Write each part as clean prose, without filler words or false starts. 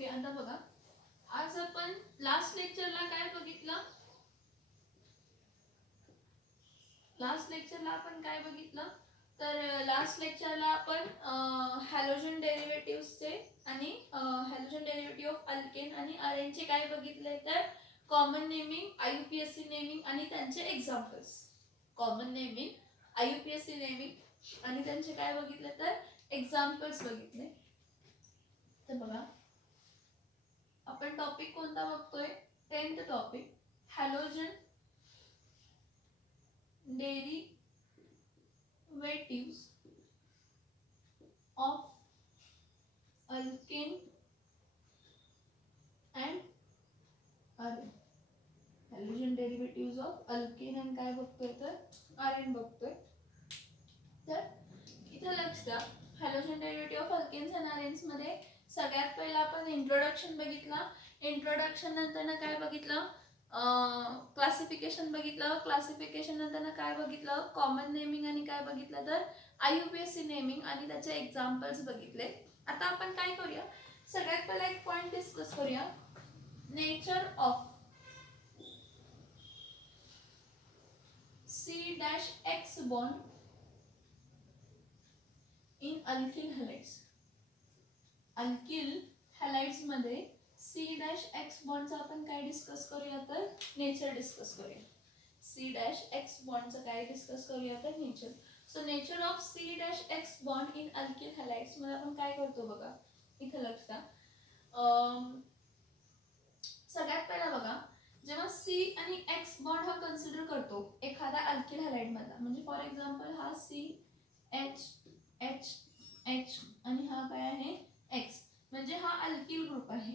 Okay, आता बघा, आज आपण लास्ट लेक्चरला काय बघितलं? तर लास्ट लेक्चरला आपण हॅलोजन डेरिव्हेटिव्हचे आणि हॅलोजन डेरिव्हेटिव्ह ऑफ अल्केन आणि अरेनचे काय बघितले, तर कॉमन नेमिंग, आययुपीएससी नेमिंग आणि त्यांचे एक्झाम्पल्स. कॉमन नेमिंग, आययुपीएससी नेमिंग आणि त्यांचे काय बघितले, तर एक्झाम्पल्स बघितले. तर बघा, आपण टॉपिक कोणता बघतोय? 10th topic, halogen derivatives of alkane and arene. Halogen derivatives of alkane आणि काय बघतोय, तर अरेन बघतोय. तर इथं लक्ष द्या, halogen derivative of alkanes and arenes मध्ये सगळ्यात पहिला आपण इंट्रोडक्शन बघितला. इंट्रोडक्शन नंतर काय बघितलं? क्लासिफिकेशन बघितलं. क्लासिफिकेशन नंतर काय बघितलं? कॉमन नेमिंग आणि काय बघितलं, तर आययुपीएससी नेमिंग आणि त्याचे एक्झाम्पल्स बघितले. आता आपण काय करूया, सगळ्यात पहिला एक पॉइंट डिस्कस करूया, nature of C-X bond in alkyl halides. Alkyl halides मध्ये C-X बॉन्डचा आपण काय डिस्कस करूया, तर नेचर डिस्कस करूया. C-X बॉन्डचं काय डिस्कस करूया, तर nature. So nature of C-X bond in alkyl halides मध्ये आपण काय करतो बघा, इथे लक्ष द्या. सगळ्यात पहिला बघा, जेव्हा C आणि X बॉन्ड हा कन्सिडर करतो एखादा अल्किल हॅलाइड मधला, म्हणजे फॉर एक्झाम्पल हा CH आणि हा काय आहे, X, म्हणजे हा अल्किल ग्रुप आहे.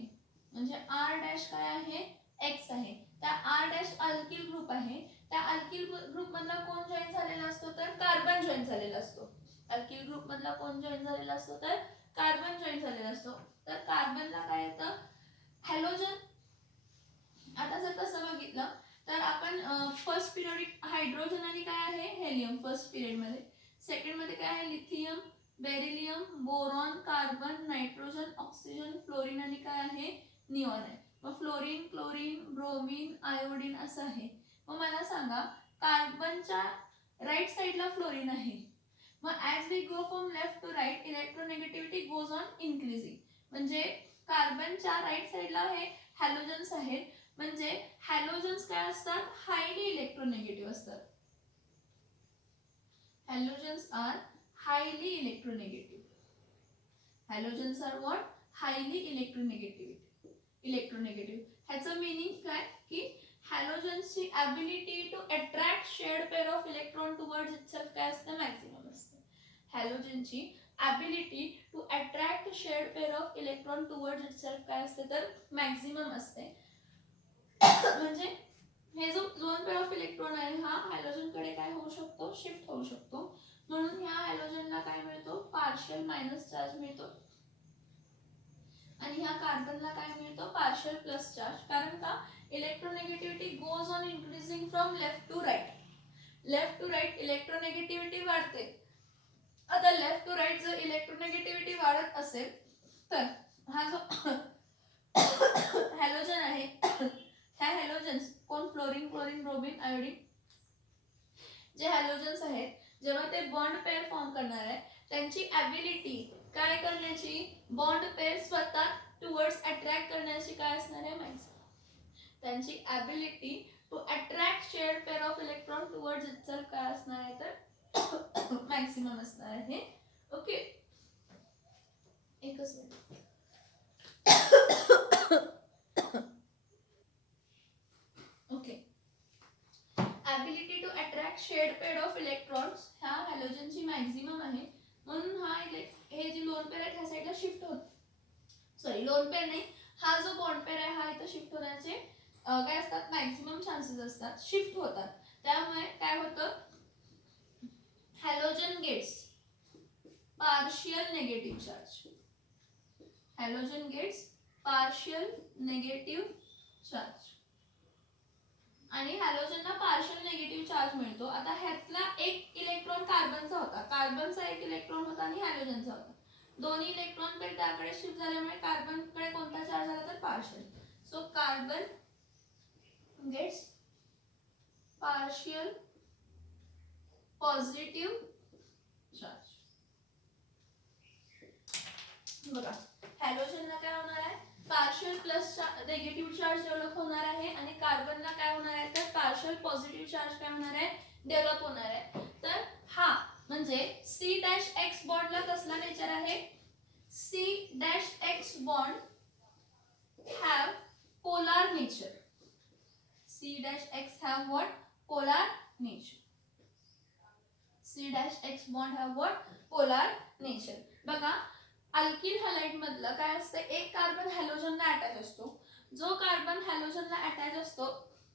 म्हणजे R' काय आहे, X आहे. त्या R' अल्किल ग्रुप आहे. त्या अल्किल ग्रुप मधला कोण जॉईन झालेला असतो, तर कार्बन जॉईन झालेला असतो. अल्किल ग्रुप मधला कोण जॉईन झालेला असतो, तर कार्बन जॉईन झालेला असतो. तर कार्बनला काय येतं, हॅलोजन. आता जर तसं बघितलं तर आपण फर्स्ट पिरियडिक हायड्रोजन आणि काय आहे, हेलियम फर्स्ट पिरियड मध्ये. सेकंड मध्ये काय आहे, lithium, beryllium, boron, carbon, nitrogen, oxygen, fluorine आणि काय आहे, निऑन आहे. मग फ्लोरीन, क्लोरीन, ब्रोमीन, आयोडीन असं आहे. मग मला सांगा, कार्बनच्या राईट साईडला फ्लोरीन आहे. मग as we go from left to right, electronegativity goes on increasing. म्हणजे कार्बनच्या राईट साईडला हे हॅलोजन्स आहेत. म्हणजे हॅलोजन्स काय असतात, हायली इलेक्ट्रोनेगेटिव्ह असतात. Halogens are highly electronegative. Halogens are what, highly electronegative. ह्याचं मीनिंग काय, की हॅलोजन्सची ability to attract shared pair of electron towards itself काय असतं, मॅक्सिमम असते. हॅलोजनची ability to attract shared pair of electron towards itself काय असते, तर मॅक्सिमम असते. म्हणजे हे जो लोन पेअर ऑफ इलेक्ट्रॉन आहे हा हॅलोजन कडे काय होऊ शकतो, शिफ्ट होऊ शकतो. म्हणून ह्या हॅलोजनला काय मिळतो, पार्शियल मायनस चार्ज मिळतो. आणि ह्या कार्बनला काय मिळतो, पार्शियल प्लस चार्ज. कारण का, electronegativity goes on increasing from left to right. Left to right electronegativity वाढते. आता लेफ्ट टू राईट जर इलेक्ट्रोनेगेटिव्हिटी वाढत असेल तर हा जो हॅलोजन आहे, ह्या हॅलोजन्स कोण, फ्लोरीन, क्लोरीन, ब्रोमीन, आयोडीन, जे हॅलोजन्स आहेत, जेव्हा ते बॉन्ड पेअर फॉर्म करणार आहे, त्यांची ॲबिलिटी काय करण्याची, बॉन्ड पेअर स्वतः टुवर्ड्स अट्रॅक्ट करण्याची काय असणार आहे, मॅक्सिमम. त्यांची ability to attract shared pair of electron towards itself काय असणार आहे, तर मॅक्सिमम असणार आहे. ओके, एकच minute. Okay, ability to attract shared pair of electrons ह्या हॅलोजनची मॅक्सिमम आहे. म्हणून हा हे जे लोन पेअर आहे ह्या साईडला शिफ्ट होत, सॉरी लोन पेअर नाही, हा जो बॉन्ड पेअर आहे हा इथं शिफ्ट होण्याचे काय असतात, मॅक्सिमम चान्सेस असतात, शिफ्ट होतात. त्यामुळे काय होतं, halogen gets partial negative charge. Halogen gets partial negative charge आणि हॅलोजनला पार्शियल नेगेटिव्ह चार्ज मिळतो. आता ह्यातला एक इलेक्ट्रॉन कार्बनचा होता, कार्बनचा एक इलेक्ट्रॉन होता आणि हॅलोजनचा होता. दोन्ही इलेक्ट्रॉन पेअर त्याकडे शिफ्ट झाल्यामुळे कार्बनकडे कोणता चार्ज आला तर partial. So carbon gets partial positive charge. बघा हॅलोजनला काय होणार आहे, partial plus negative charge develop होणार आहे आणि कार्बनला काय होणार आहे तर पार्शियल पॉझिटिव्ह चार्ज काय होणार आहे डेव्हलप होणार आहे. तर हा म्हणजे सी डॅश एक्स बॉन्डला कसला नेचर आहे, C dash X bond have polar nature. C dash X have what polar nature. C dash X bond have what polar nature. बघा अल्किल हॅलाइड मधलं काय असतं, एक कार्बन हॅलोजनला अटॅच असतो. जो कार्बन हॅलोजनला अटॅच असतो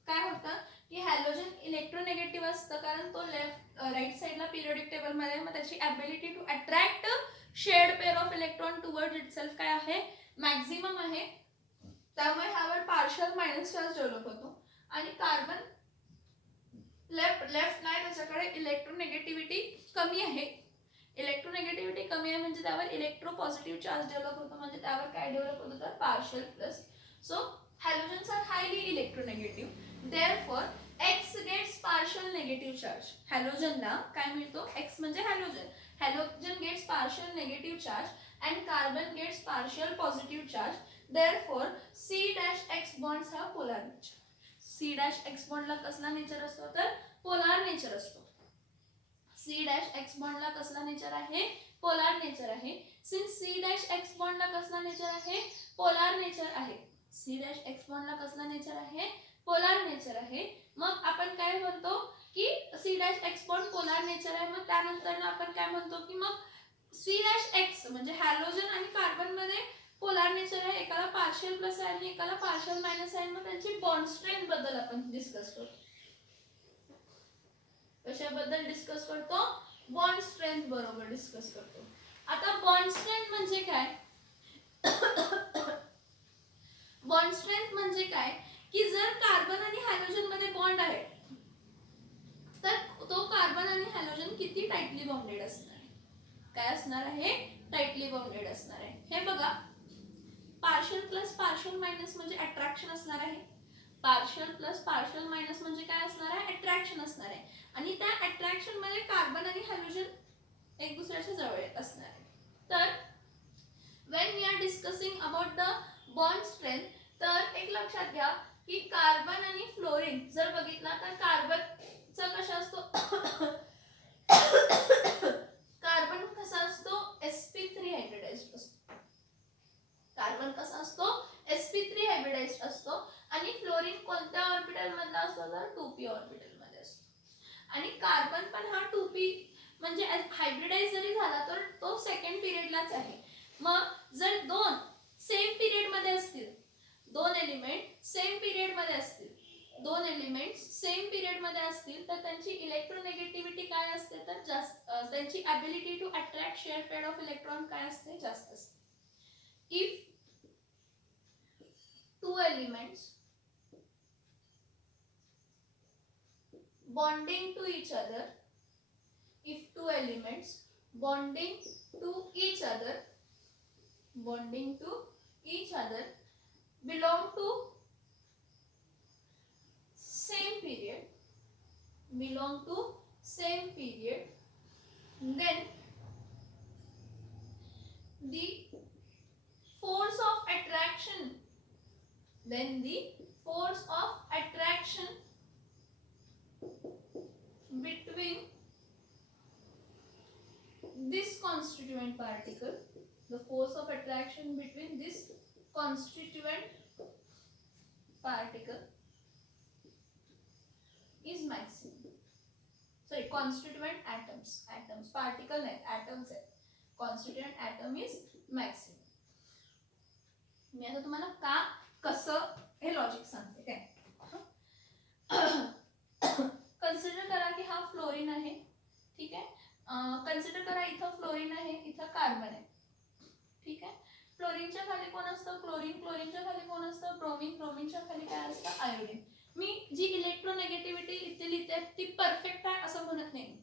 काय होतं की हॅलोजन इलेक्ट्रोनेगेटिव्ह असतं कारण तो राईट साइडला पिरियोडिक टेबल मध्ये, मग त्याची ability to attract shared pair of electron towards itself काय आहे मॅक्झिमम आहे. त्यामुळे ह्यावर पार्शियल मायनस चार्ज डेव्हलप होतो. आणि कार्बन लेफ्ट नाही, त्याच्याकडे इलेक्ट्रोनेगेटिव्हिटी कमी आहे. इलेक्ट्रोनेगेटिव्हिटी कमी आहे म्हणजे त्यावर इलेक्ट्रो पॉझिटिव्ह चार्ज डेव्हलप होतो, म्हणजे त्यावर काय डेव्हलप होतं तर partial plus. So halogens are highly electronegative. Therefore X gets partial negative charge. हॅलोजनला काय मिळतो, एक्स म्हणजे halogen, halogen gets partial negative charge and carbon gets partial positive charge. Therefore C dash X bonds have polar nature. C dash X बॉन्डला कसला nature असतो तर polar nature असतो. C dash X बॉन्डला कसला नेचर आहे polar nature आहे. Since C dash X बॉन्डला कसला नेचर आहे पोलार नेचर आहे. सी डॅश एक्स बॉन्डला कसला नेचर आहे पोलार नेचर आहे. मग आपण काय म्हणतो की C dash X bond polar nature आहे. मग त्यानंतर आपण काय म्हणतो की मग सी डॅश एक्स म्हणजे हॅलोजन आणि कार्बन मध्ये पोलार नेचर आहे, एकाला पार्शियल प्लस आहे आणि एकाला पार्शियल मायनस आहे. मग त्यांची बॉन्ड स्ट्रेंथ बद्दल आपण डिस्कस करतो. कशाबद्दल डिस्कस करतो, बॉन्ड स्ट्रेंथ बरोबर डिस्कस करतो. आता बॉन्ड स्ट्रेंथ म्हणजे काय, बॉन्ड स्ट्रेंथ म्हणजे काय की जर कार्बन आणि हॅलोजन मध्ये बॉन्ड आहे तर तो कार्बन आणि हॅलोजन किती टाइटली बॉन्डेड असणार आहे, काय असणार आहे टाइटली बॉन्डेड असणार आहे. हे बघा पार्शियल प्लस पार्शियल मायनस म्हणजे अट्रॅक्शन असणार आहे. पार्शियल प्लस पार्शियल मायनस म्हणजे काय असणार आहे अट्रॅक्शन असणार आहे. आणि त्या अट्रॅक्शन मध्ये कार्बन आणि हॅलोजन एक दुसऱ्याच्या जवळ असणार आहे. तर when we are discussing about the bond strength तर एक लक्षात घ्या की कार्बन आणि फ्लोरीन जर बघितला तर कार्बनचा कसा असतो कार्बन कसा असतो sp3 हायब्रिडाइज्ड असतो. कार्बन कसा असतो sp3 हायब्रिडाइज्ड असतो आणि फ्लोरीन कोणत्या ऑर्बिटल मधला असतो तर 2p ऑर्बिटल मध्ये असतो. आणि कार्बन पण हा 2p म्हणजे हायब्रिडाइज जरी झाला तर तो सेकंड पिरियडलाच आहे. मग जर दोन सेम पिरियड मध्ये असतील, दोन एलिमेंट सेम पिरियड मध्ये असतील, दोन एलिमेंट सेम पिरियड मध्ये असतील तर त्यांची इलेक्ट्रोनेगेटिव्हिटी काय असते तर जास्त, त्यांची ability to attract share pair of electron काय असते जास्त असते. If two elements bonding to each other, if two elements bonding to each other belong to same period, then the force of attraction between this constituent particle, the force of attraction between this constituent particle is maximum. Sorry, constituent atoms, particle नाही atoms आहे. constituent atom is maximum. मी आता तुम्हाला का कसं हे logic सांगते काय. Consider करा की हा फ्लोरीन आहे, ठीक आहे. कन्सिडर करा इथं फ्लोरीन आहे, इथं कार्बन आहे, ठीक आहे. फ्लोरीनच्या खाली कोण असतं क्लोरीन, क्लोरीनच्या खाली कोण असतं ब्रोमीन, ब्रोमीनच्या खाली काय असतं आयोडीन. मी जी इलेक्ट्रोनेगेटिव्हिटी इथे लिहिते ती परफेक्ट आहे असं म्हणत नाही,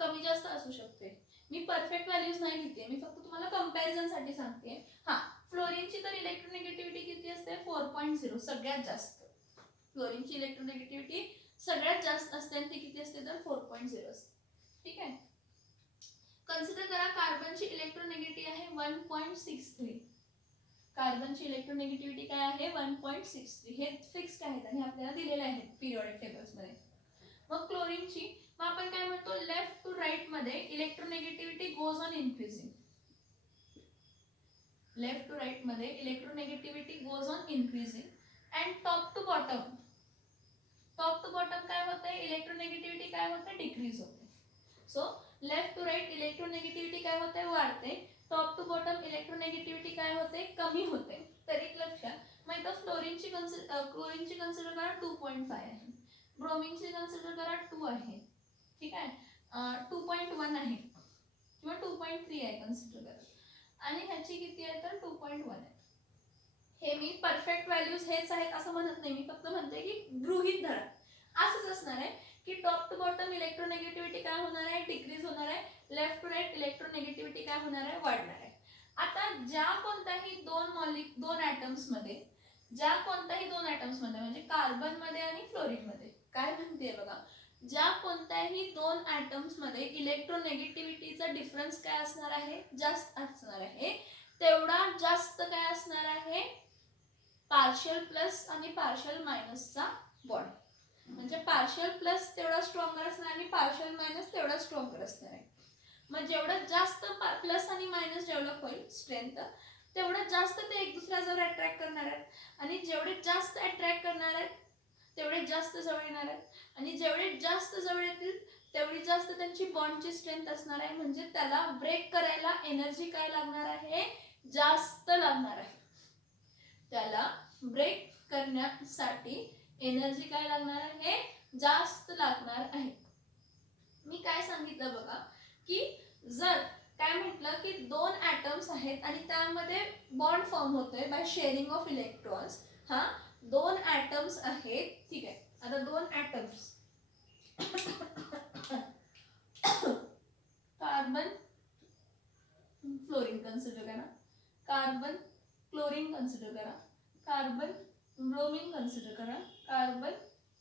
कमी जास्त असू शकते. मी परफेक्ट व्हॅल्यूज नाही लिहिते, मी फक्त तुम्हाला कंपॅरिझन साठी सांगते. हा, फ्लोरीनची तर इलेक्ट्रोनेगेटिव्हिटी किती असते? 4.0 सगळ्यात जास्त. फ्लोरीनची इलेक्ट्रोनेगेटिव्हिटी सगळ्यात जास्त असते आणि ती किती असते तर 4.0 असते. ठीक आहे. कन्सिडर करा कार्बनची इलेक्ट्रोनेगेटिव्हिटी आहे 1.63. कार्बनची इलेक्ट्रोनेगेटिव्हिटी काय आहे? 1.63. हे फिक्स्ड आहेत आणि आपल्याला दिलेले आहेत पिरियडिक टेबल्स मध्ये. मग क्लोरीनची, मग आपण काय म्हणतो, लेफ्ट टू राईट मध्ये electronegativity goes on increasing. Left to right मध्ये electronegativity goes on increasing and top to bottom, top to bottom काय होते? इलेक्ट्रोनेगेटिव्हिटी काय होते? डिक्रीज होते. So left to right electronegativity काय होते? वाढते. टॉप टू बॉटम इलेक्ट्रोनेगेटिव्हिटी काय होते? कमी होते. तर एक लक्षात. मग इथं क्लोरीनची क्लोरीनची कन्सिडर करा 2.5 आहे, ब्रोमिनची कन्सिडर करा 2 आहे. ठीक आहे. 2.1 आहे किंवा 2.3 आहे कन्सिडर करा, आणि ह्याची किती आहे तर 2.1 आहे. हे मी परफेक्ट व्हॅल्यूज हेच आहेत असं म्हणत नाही, मी फक्त म्हणते की गृहीत धरा असंच असणार आहे की टॉप टू बॉटम इलेक्ट्रोनेगेटिव्हिटी काय होणार आहे? डिक्रीज होणार आहे. लेफ्ट टू राईट इलेक्ट्रोनेगेटिव्हिटी काय होणार आहे? वाढणार आहे. आता ज्या कोणत्याही दोन ॲटम्स मध्ये, ज्या कोणत्याही दोन ॲटम्स मध्ये म्हणजे कार्बन मध्ये आणि फ्लोरीन मध्ये काय म्हणते बघा, ज्या कोणत्याही दोन ॲटम्स मध्ये इलेक्ट्रोनेगेटिव्हिटीचा डिफरन्स काय असणार आहे? जास्त असणार आहे. तेवढा जास्त काय असणार आहे? पार्शियल प्लस आणि पार्शियल मायनसचा बॉन्ड. म्हणजे पार्शियल प्लस तेवढा स्ट्रॉंगर असणार आणि पार्शियल मायनस तेवढा स्ट्रॉंगर असणार आहे. मग जेवढं जास्त प्लस आणि मायनस डेव्हलप होईल स्ट्रेंथ, तेवढं जास्त ते एक दुसऱ्याजवळ अट्रॅक्ट करणार आहेत, आणि जेवढे जास्त अट्रॅक्ट करणार आहेत तेवढे जास्त जवळ येणार आहेत, आणि जेवढे जास्त जवळ येतील तेवढी जास्त त्यांची बॉन्डची स्ट्रेंथ असणार आहे. म्हणजे त्याला ब्रेक करायला एनर्जी काय लागणार आहे? जास्त लागणार आहे. त्याला ब्रेक करण्यासाठी एनर्जी काय लागणार आहे? जास्त लागणार आहे. मी काय सांगितलं बघा की जर काय म्हटलं की दोन ॲटम्स आहेत आणि त्यामध्ये बॉन्ड फॉर्म होतोय बाय शेअरिंग ऑफ इलेक्ट्रॉन्स. हा, दोन ॲटम्स आहेत. ठीक आहे. आता दोन ॲटम्स कार्बन फ्लोरीन कन्सिडर करा, कार्बन क्लोरीन कन्सिडर करा, कार्बन ब्रोमीन कन्सिडर करा, कार्बन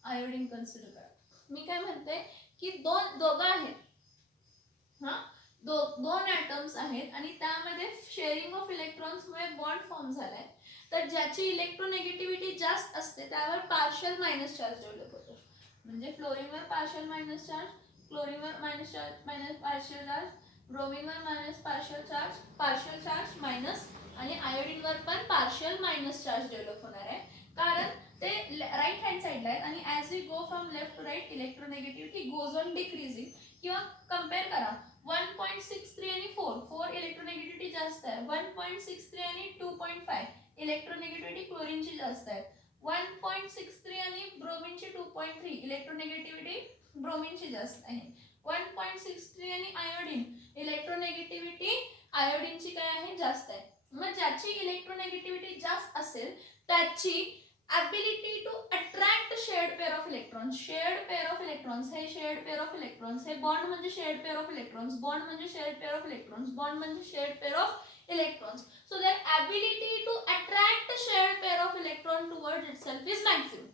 आयोडीन कन्सिडर करा. मी काय म्हणते की दोघं आहेत. हा, दोन ॲटम्स आहेत आणि त्यामध्ये शेअरिंग ऑफ इलेक्ट्रॉन्समुळे बॉन्ड फॉर्म झालाय. तर ज्याची इलेक्ट्रोनेगेटिव्हिटी जास्त असते त्यावर पार्शियल मायनस चार्ज डेव्हलप होतो. म्हणजे फ्लोरीनवर पार्शियल मायनस चार्ज, क्लोरीनवर minus charge minus partial charge, ब्रोमीनवर मायनस पार्शियल चार्ज मायनस, आणि आयोडीनवर पण पार्शियल मायनस चार्ज डेव्हलप होणार आहे. कारण ते राईट हँड साईडला आहेत आणि as we go from left to right electronegativity goes on decreasing. किंवा कम्पेअर करा 1.63 आणि 4 इलेक्ट्रोनेगेटिव्हिटी जास्त आहे. 1.63 आणि 2.5 इलेक्ट्रोनेगेटिव्हिटी क्लोरीनची जास्त आहे. 1.63 आणि ब्रोमीनची 2.3 इलेक्ट्रोनेगेटिव्हिटी ब्रोमीनची जास्त आहे. 1.63 आणि आयोडीन इलेक्ट्रोनेगेटिव्हिटी आयोडीनची काय आहे? जास्त आहे. मग ज्याची इलेक्ट्रोनेगेटिव्हिटी जास्त असेल त्याची ability to attract shared pair of electrons. shared pair of electrons, हे shared pair of electrons, हे bond म्हणजे shared pair of electrons, bond म्हणजे shared pair of electrons, bond म्हणजे shared pair of electrons. So their ability to attract shared pair of electron towards itself is maximum.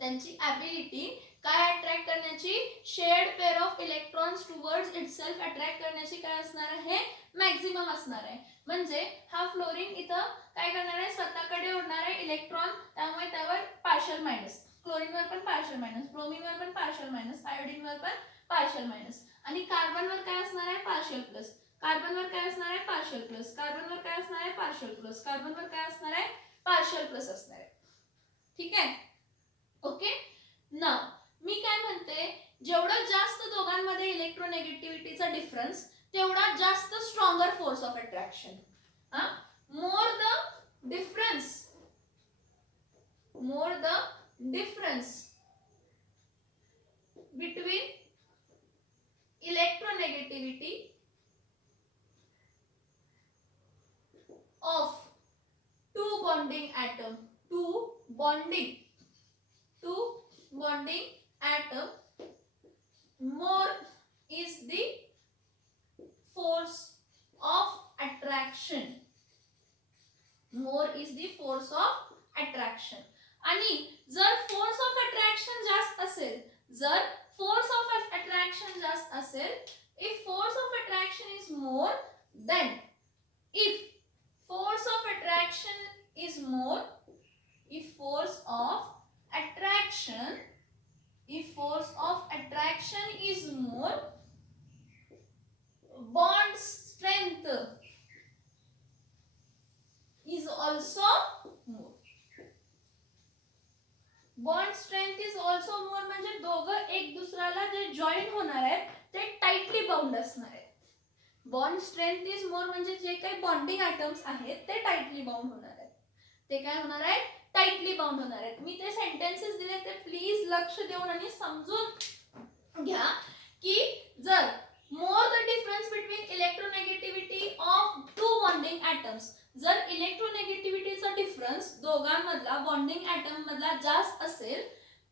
त्यांची ability काय attract करण्याची? Shared pair of electrons towards itself attract करण्याची काय असणार आहे? Maximum असणार आहे. म्हणजे हा फ्लोरीन इथं काय करणार आहे? स्वतःकडे ओढणार आहे इलेक्ट्रॉन, त्यामुळे त्यावर पार्शियल मायनस, क्लोरीनवर पण पार्शियल मायनस, ब्रोमीनवर पण पार्शियल मायनस, आयोडीनवर पण पार्शियल मायनस, आणि कार्बनवर काय असणार आहे? Partial plus. कार्बनवर काय असणार आहे? Partial plus. कार्बनवर काय असणार आहे? Partial plus. कार्बनवर काय असणार आहे? पार्शियल प्लस असणार आहे. ठीक आहे. ओके. नाव मी काय म्हणते, जेवढं जास्त दोघांमध्ये इलेक्ट्रोनेगेटिव्हिटीचा डिफरन्स तेवढा जास्त stronger force of attraction. More the difference between electronegativity of two bonding atom, more is the attraction. आणि जर फोर्स ऑफ अट्रॅक्शन जास्त असेल, जर फोर्स ऑफ अट्रॅक्शन जास्त असेल, if force of attraction is more, then if force of attraction is more, if force of attraction, if force of attraction is more, bond strength is also more. Bond strength is also more म्हणजे दोघं एक दुसऱ्याला जे join होणार आहेत ते tightly bound असणार आहेत. बॉन्ड स्ट्रेंथ इज मोर म्हणजे जे काही बॉन्डिंग आयटम्स आहेत ते टाइटली बाउंड होणार आहेत. ते काय होणार आहेत? टाइटली बाउंड होणार आहेत. मी ते सेंटेन्सेस दिले ते प्लीज लक्ष देऊन आणि समजून घ्या की जर more the difference between electronegativity of two bonding atoms, जर इलेक्ट्रोनेगेटिव्हिटीचा डिफरन्स दोघांमधला बॉन्डिंग ॲटम मधला जास्त असेल,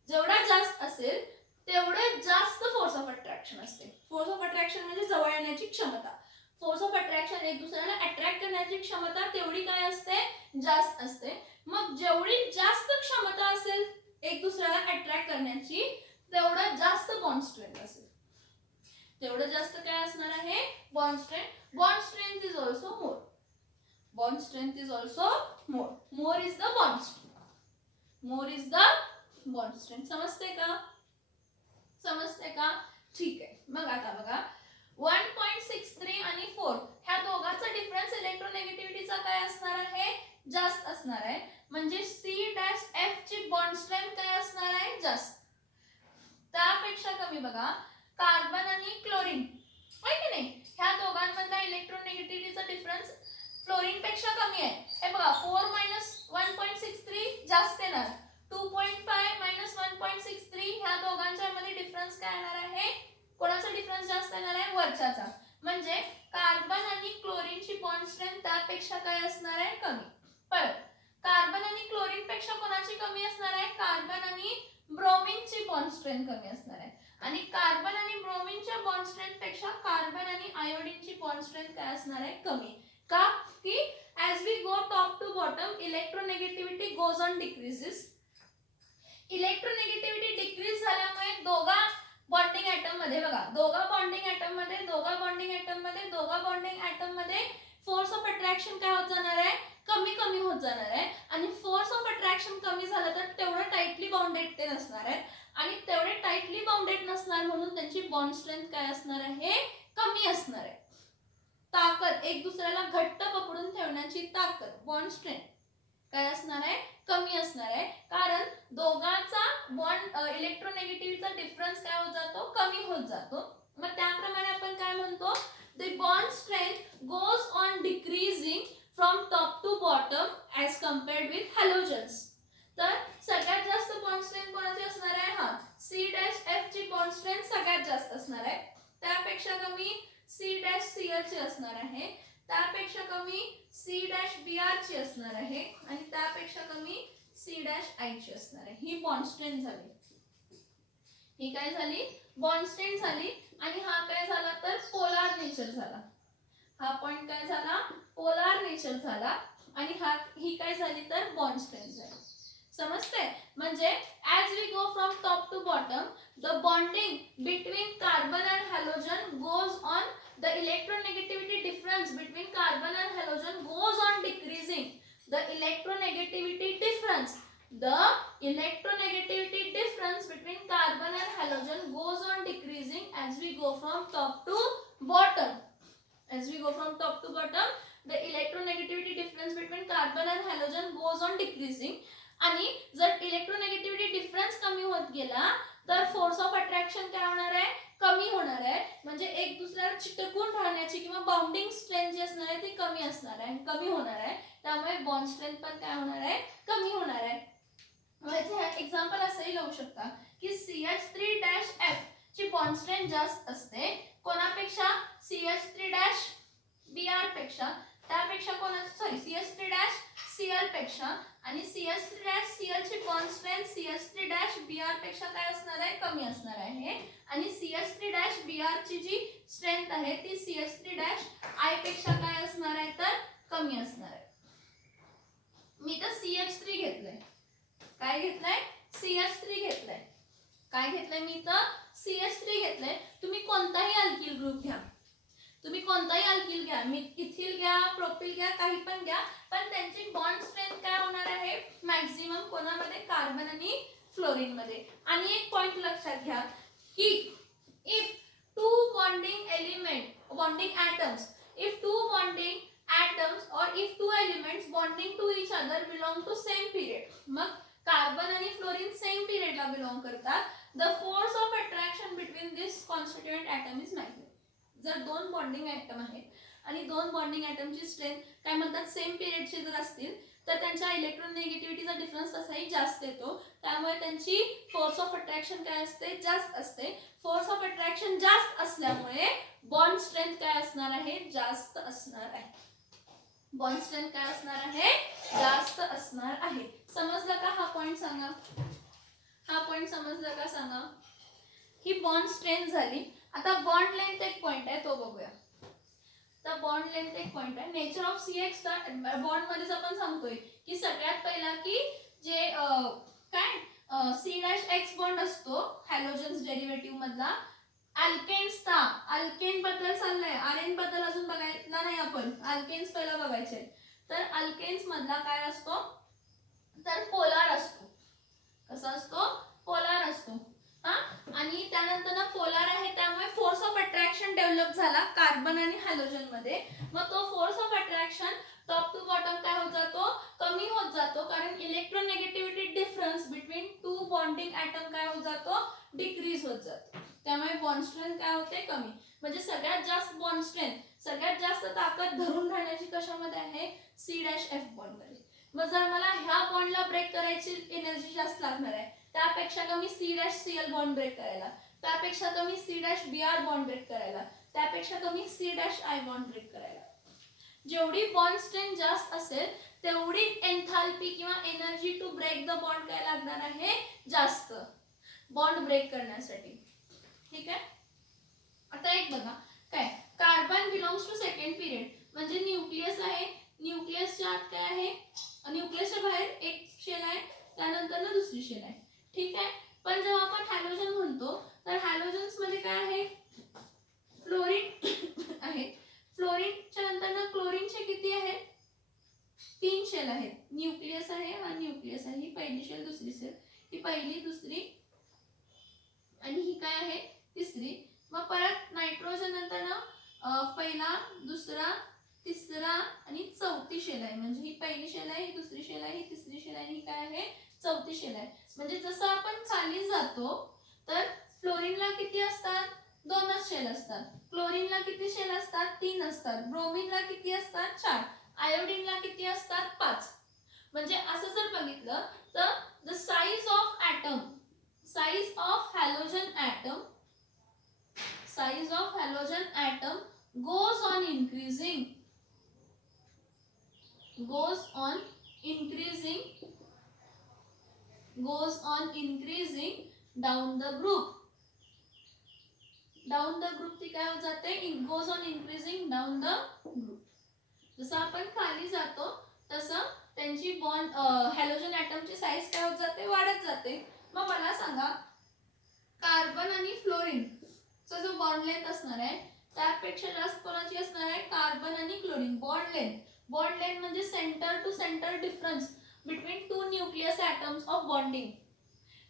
जेवढा जास्त असेल तेवढे जास्त फोर्स ऑफ अट्रॅक्शन असते. फोर्स ऑफ अट्रॅक्शन म्हणजे जवळ येण्याची क्षमता. फोर्स ऑफ अट्रॅक्शन एक दुसऱ्याला अट्रॅक्ट करण्याची क्षमता तेवढी काय असते? जास्त असते. मग जेवढी जास्त क्षमता असेल एक दुसऱ्याला अट्रॅक्ट करण्याची तेवढं जास्त बॉन्ड स्ट्रेंथ असेल. तेवढं जास्त काय असणार आहे? Bond strength. Bond strength is also more. Bond strength is also more. More is the bond strength. More is the bond strength. समजते का? समजते का? ठीक आहे. मग आता बघा 1.63 आणि 4 ह्या दोघांचा डिफरन्स इलेक्ट्रोनेगेटिव्हिटीचा काय असणार आहे? जास्त असणार आहे. म्हणजे C' ची बॉन्ड स्ट्रेंथ काय असणार आहे? जास्त. त्यापेक्षा कमी बघा कार्बन आणि क्लोरीन, आहे की नाही? ह्या दोघांमधला इलेक्ट्रोनेगेटिव्हिटीचा डिफरन्स फ्लोरीन पेक्षा कमी आहे. हे बघा 4 - 1.63 जास्त येणार. 2.5 - 1.63 ह्या दोघांच्या मध्ये डिफरन्स काय येणार आहे? कोणाचा डिफरन्स जास्त येणार आहे? वरच्याचा. म्हणजे कार्बन आणि क्लोरीनची बॉन्ड स्ट्रेंथ त्यापेक्षा काय असणार आहे? कमी. परत कार्बन आणि क्लोरीन पेक्षा कोणाची कमी असणार आहे? कार्बन आणि ब्रोमीनची बॉन्ड स्ट्रेंथ कमी असणार आहे. आणि कार्बन आणि ब्रोमीनच्या बॉन्ड स्ट्रेंथ पेक्षा कार्बन आणि आयोडीनची बॉन्ड स्ट्रेंथ काय असणार आहे? कमी. का? की as we go top to bottom electronegativity goes on decreases. Electronegativity decrease झाल्यामुळे दोघा बॉन्डिंग ॲटम मध्ये बघा दोघा बॉन्डिंग ॲटम मध्ये फोर्स ऑफ अट्रॅक्शन काय होत जाणार आहे? कमी कमी होत जाणार आहे. आणि फोर्स ऑफ अट्रॅक्शन कमी झालं तर तेवढं टाइटली बाउंडेड ते नसणार आहे. आणि तेवढे टाइटली बाउंडेड नसणार म्हणून त्यांची बॉन्ड स्ट्रेंथ काय असणार आहे? कमी असणार आहे. ताकद एक दुसऱ्याला घट्ट पकडून ठेवण्याची ताकद बॉन्ड स्ट्रेंथ काय असणार आहे? कमी असणार आहे. कारण दोघांचा बॉन्ड इलेक्ट्रोनेगेटिव्हिटीचा डिफरन्स काय होत जातो? कमी होत जातो. मग त्याप्रमाणे आपण काय म्हणतो? The bond strength goes on decreasing from top to bottom as compared with halogens. तर सगळ्यात जास्त बॉन्ड स्ट्रेंथ कोणाची असणार आहे? हा C' ची बॉन्ड स्ट्रेंथ सगळ्यात जास्त असणार आहे. त्यापेक्षा कमी C' ची असणार आहे. त्यापेक्षा कमी C'Br ची असणार आहे. आणि त्यापेक्षा कमी C'I ची असणार आहे. ही बॉन्ड स्ट्रेंथ झाली. ही काय झाली? बॉन्ड स्ट्रेंथ झाली. आणि हा काय झाला तर पोलार नेचर झाला. हा पॉइंट काय झाला? पोलार नेचर झाला. आणि ही काय झाली तर बॉन्ड स्ट्रेंथ झाली. समजते? म्हणजे as we go from top to bottom the bonding between carbon and halogen goes on, the electronegativity difference between carbon and halogen goes on decreasing. The electronegativity difference between carbon and halogen goes on decreasing as we go from top to bottom. As we go from top to bottom the electronegativity difference between carbon and halogen goes on decreasing. आणि जर electronegativity difference कमी होत गेला तर force of attraction काय होणार आहे? कमी होणार आहे. म्हणजे एक दुसऱ्याला चिटकून राहण्याची किंवा बाउंडिंग स्ट्रेंथ जी असणार आहे ती कमी असणार आहे, कमी होणार आहे. त्यामुळे बॉन्ड स्ट्रेंथ पण काय होणार आहे? कमी होणार आहे. याचे एक्झाम्पल असंही लावू शकता की CH3' ची बॉन्ड स्ट्रेंथ जास्त असते कोणापेक्षा? CH3' पेक्षा. त्यापेक्षा CH3' पेक्षा. आणि CH3' ची बॉन्ड स्ट्रेंथ CH3' पेक्षा काय असणार आहे? कमी असणार आहे. आणि CH3' ची जी स्ट्रेंथ आहे ती CH3' पेक्षा काय असणार आहे तर कमी असणार आहे. मी तर CH3 घेतलंय. काय घेतलंय CH3 घेतलंय. काय घेतलंय मी इथं CH3 घेतलंय. तुम्ही कोणताही अल्किल ग्रुप घ्या, तुम्ही कोणताही अल्किल घ्या, मिथिल घ्या, प्रोपिल घ्या, काही पण घ्या, पण त्यांची बॉन्ड स्ट्रेंथ काय होणार आहे मॅक्झिमम कोणामध्ये कार्बन आणि फ्लोरीन मध्ये. आणि एक पॉइंट लक्षात घ्या की if two bonding atoms, if two bonding atoms or if two elements bonding to each other belong to same period, मग कार्बन आणि फ्लोरीन सेम पिरियडला बिलॉंग करतात. The force of attraction between this constituent atom is maximum. जर दोन bonding item आहेत आणि दोन bonding ॲटमची strength काय म्हणतात सेम पिरियडचे जर असतील तर त्यांच्या इलेक्ट्रोनेगेटिव्हिटीचा डिफरन्स तसाही जास्त येतो. त्यामुळे त्यांची फोर्स ऑफ अट्रॅक्शन काय असते जास्त असते. फोर्स ऑफ अट्रॅक्शन जास्त असल्यामुळे बॉन्ड स्ट्रेंथ काय असणार आहे जास्त असणार आहे. बॉन्ड स्ट्रेंथ काय असणार आहे जास्त असणार आहे. समजलं का हा पॉइंट सांगा. हा पॉइंट समजलं का सांगा. ही बॉन्ड स्ट्रेंथ झाली. आता बॉन्ड लेंथ एक पॉइंट आहे तो बघूया. तर बॉन्ड लेंथ एक पॉइंट आहे. नेचर ऑफ CH बॉन्ड मध्येच आपण सांगतोय की सगळ्यात पहिला की जे काय C' बॉन्ड असतो हॅलोजन्स डेरिव्हेटिव्ह मधला अल्केन्सचा. अल्केन बद्दल चाललंय, आर्यन बद्दल अजून बघायला नाही आपण, अल्केन्स पहिला बघायचे. तर अल्केन्स मधला काय असतो तर पोलार असतो. कसा असतो पोलार असतो. हा आणि त्यानंतर ना पोलार आहे त्यामुळे फोर्स ऑफ अट्रॅक्शन डेव्हलप झाला कार्बन आणि हॅलोजन मध्ये. मग तो force of attraction top to bottom काय होत जातो कमी होत जातो, कारण electronegativity difference between two bonding atom काय होत जातो डिक्रीज होत जातो. त्यामुळे बॉन्ड स्ट्रेंथ काय होते कमी. म्हणजे सगळ्यात जास्त बॉन्ड स्ट्रेंथ सगळ्यात जास्त ताकद धरून राहण्याची कशामध्ये आहे C' बॉन्ड मध्ये. मग जर मला ह्या बॉन्डला ब्रेक करायची एनर्जी जास्त लागणार आहे, त्यापेक्षा कमी C'(Cl) बॉन्ड ब्रेक करायला, त्यापेक्षा कमी C'(Br) बॉन्ड ब्रेक करायला, त्यापेक्षा कमी C'(I) बॉन्ड ब्रेक करायला. जेवढी बॉन्ड स्ट्रेंथ जास्त असेल तेवढी एन्थाल्पी किंवा energy to break the bond काय लागणार आहे जास्त बॉन्ड ब्रेक करण्यासाठी. ठीक आहे. आता एक बघा काय carbon belongs to second period म्हणजे न्यूक्लियस आहे. न्यूक्लियसच्या आत काय आहे न्यूक्लियसच्या बाहेर एक शेल आहे, त्यानंतर ना दुसरी शेल आहे. ठीक आहे. पण जेव्हा आपण हॅलोजन म्हणतो तर हॅलोजन्स मध्ये काय आहे फ्लोरीन आहे. फ्लोरीनच्या नंतर ना क्लोरीनचे किती आहेत 3 शेल आहेत. न्यूक्लियस आहे हा न्यूक्लियस आहे, ही पहिली शेल दुसरी शेल, ही पहिली दुसरी आणि ही काय आहे तिसरी. मग परत नायट्रोजन नंतर ना पहिला दुसरा तिसरा आणि चौथी शेल आहे. म्हणजे ही पहिली शेल आहे, ही दुसरी शेल आहे, ही तिसरी शेल आहे, ही काय आहे चौथी शेल आहे. म्हणजे जसं आपण खाली जातो तर फ्लोरीनला किती असतात 2च शेल असतात, क्लोरीनला किती शेल असतात 3 असतात, ब्रोमीनला किती असतात 4, आयोडीनला किती असतात 5. म्हणजे असं जर बघितलं तर the size of atom, size of halogen atom, size of halogen atom goes on increasing, goes on increasing, goes on increasing down the group. Down the group ती काय होत जाते goes on increasing down the group. जसं आपण खाली जातो तसं त्यांची बॉन्ड हॅलोजन ॲटमची साइज काय होत जाते वाढत जाते. मग मला सांगा कार्बन आणि फ्लोरीन चा जो बॉन्ड लेंथ असणार आहे त्यापेक्षा जास्त कोणाची असणार आहे कार्बन आणि क्लोरीन. बॉन्ड लेंथ म्हणजे centre to centre difference between two nucleus atoms of bonding.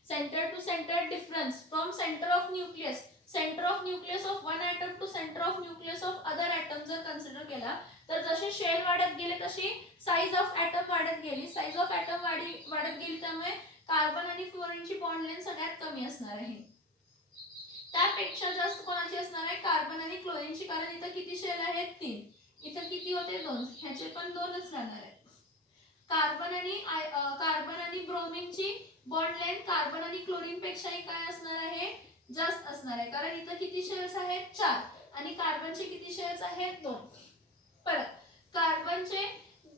Centre to centre difference from centre of nucleus, centre of nucleus of one atom to centre of nucleus of other atom जर consider केला तर जसे shell वाढत गेले तशी size of item वाढत गेली. Size of item वाढत गेली त्यामुळे कार्बन आणि फ्लोरीनची बॉन्ड लेंथ सगळ्यात कमी असणार आहे. त्यापेक्षा जास्त कोणाची असणार आहे कार्बन आणि क्लोरीनची, कारण इथं किती शेल आहेत 3, इथं किती होते 2, ह्याचे पण 2च राहणार आहेत. कार्बन आणि ब्रोमीनची बॉन्ड लेंथ कार्बन आणि क्लोरीन पेक्षाही काय असणार आहे जास्त असणार आहे, कारण इथं किती शेल्स आहेत 4 आणि कार्बनचे किती शेल्स आहेत 2. परत कार्बनचे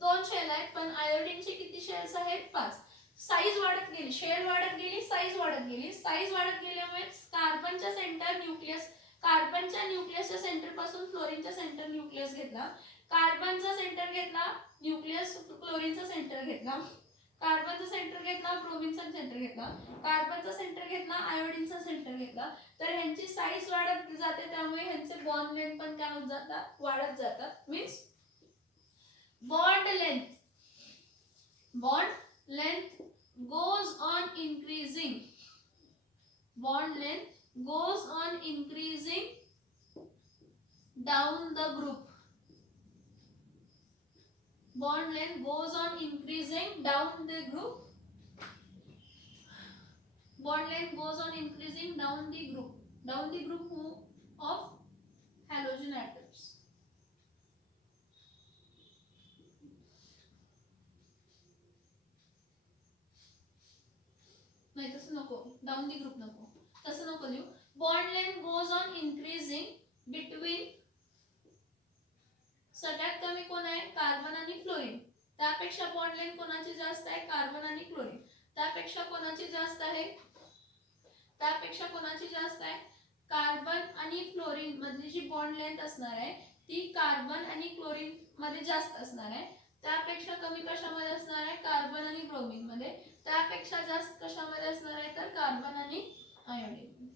2 शेल आहेत पण आयोडीनचे किती शेल्स आहेत 5. साइज वाढत गेली, शेल वाढत गेली, साइज वाढत गेली. साइज वाढत गेल्यामुळे कार्बनच्या सेंटर न्यूक्लियस, कार्बनच्या न्यूक्लियसच्या सेंटर पासून फ्लोरीनच्या सेंटर न्यूक्लियस घेतला, कार्बनचा सेंटर घेतला न्यूक्लियस, क्लोरीनचा सेंटर घेतला, कार्बनचा सेंटर घेतला, ब्रोमिनचा सेंटर घेतला, कार्बनचा सेंटर घेतला, आयोडीनचा सेंटर घेतला, तर ह्यांची साईज वाढत जाते, त्यामुळे ह्यांचे बॉन्ड लेंथ पण काय होत जातात, वाढत जातात. Means bond length goes on increasing. Bond length goes on increasing down the group. Bond length goes on increasing down the group. Bond length goes on increasing down the group. Down the group of halogen atoms. नाही तसं नको, down the group नको, तसं नको लिहू. Bond length goes on increasing between, सगळ्यात कमी कोण आहे, कार्बन आणि फ्लोरीन. त्यापेक्षा बॉन्ड लेंथ कोणाची जास्त आहे, कार्बन आणि क्लोरीन. त्यापेक्षा कोणाची जास्त आहे, त्यापेक्षा कोणाची जास्त आहे, कार्बन आणि फ्लोरीन मधली जी बॉन्ड लेंथ असणार आहे ती कार्बन आणि क्लोरीन मध्ये जास्त असणार आहे. त्यापेक्षा कमी कशामध्ये असणार आहे, कार्बन आणि ब्रोमीन मध्ये. त्यापेक्षा जास्त कशामध्ये असणार आहे, तर कार्बन आणि आयोडीन.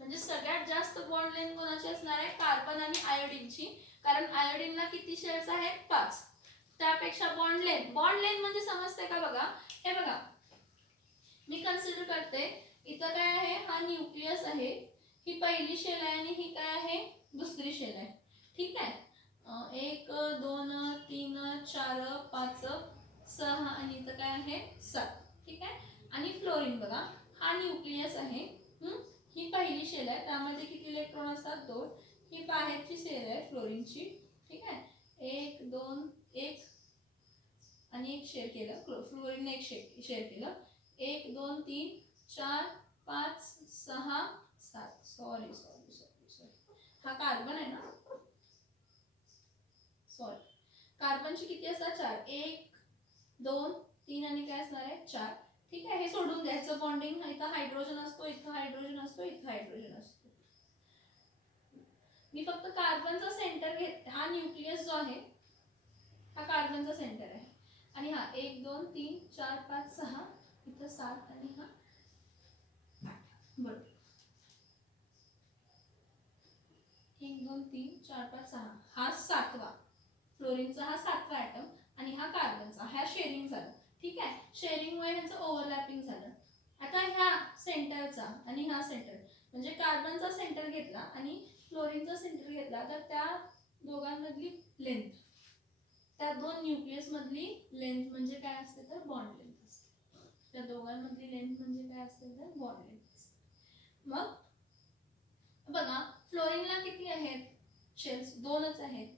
म्हणजे सगळ्यात जास्त बॉन्ड लेंथ कोणाची असणार आहे, कार्बन आणि आयोडीनची, कारण आयोडीनला किती शेअर्स आहेत, 5. त्यापेक्षा बॉन्ड लेंथ म्हणजे समजते का बघा, हे बघा मी कन्सिडर करते, इथं काय आहे, हा न्यूक्लियस आहे, ही पहिली शेल आहे आणि ही काय आहे, दुसरी शेल आहे. ठीक आहे, 1 2 3 4 5 6 आणि इथं काय आहे, 7. ठीक आहे, आणि फ्लोरीन बघा, हा न्यूक्लियस आहे, ही पहिली शेल आहे, त्यामध्ये किती इलेक्ट्रॉन असतात, 2. ही बाहेरची शेल आहे फ्लोरीनची. ठीक आहे, 1 2 1 आणि एक शेअर केलं, फ्लोरीनने एक शेअर केलं, 1 2 3 4 5 6 7. सॉरी हा कार्बन आहे ना, सॉरी, कार्बनची किती असतात, 4. 1 2 3 आणि काय असणार आहे, 4. ठीक आहे, हे सोडून द्यायचं बॉन्डिंग. इथं हायड्रोजन असतो, इथं हायड्रोजन असतो, इथं हायड्रोजन असतो. मी फक्त कार्बनचा सेंटर घेत, हा न्यूक्लियस जो आहे हा कार्बनचा सेंटर आहे, आणि हा 1 2 3 4 5 6 इथं 7 आणि हा 8. बरोबर, 1 2 3 4 5 6 हा 7वा, फ्लोरीनचा हा 7वा ॲटम, आणि हा कार्बनचा, हा शेअरिंग झालं. ठीक आहे, शेअरिंगमुळे ह्यांचं ओव्हरलॅपिंग झालं. आता ह्या सेंटरचा आणि हा सेंटर, म्हणजे कार्बनचा सेंटर घेतला आणि फ्लोरीनचा सेंटर घेतला, तर त्या दोघांमधली लेंथ, त्या दोन न्यूक्लियस मधली लेंथ म्हणजे काय असते, तर बॉन्ड लेंथ असते. त्या दोघांमधली लेंथ म्हणजे काय असते, तर बॉन्ड लेंथ असते. मग बघा, फ्लोरीनला किती आहेत शेल्स, 2च आहेत.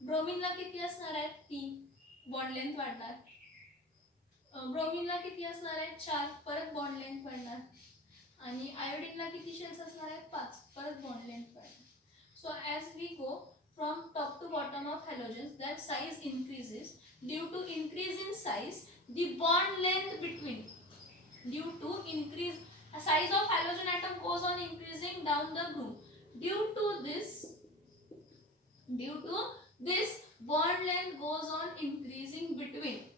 ब्रोमीनला किती असणार आहेत, 3, बॉन्ड लेंथ वाढणार. ब्रोमीनला किती असणार आहेत, 4, परत बॉन्ड लेंथ वाढणार. आणि आयोडीनला किती शेल्स असणार आहेत, 5, परत बॉन्ड लेंथ वाढणार. So as we go from top to bottom of halogens, that size increases. Due to increase in size, the bond length between, due to increase size of halogen atom goes on increasing down the group. Due to this bond length goes on increasing between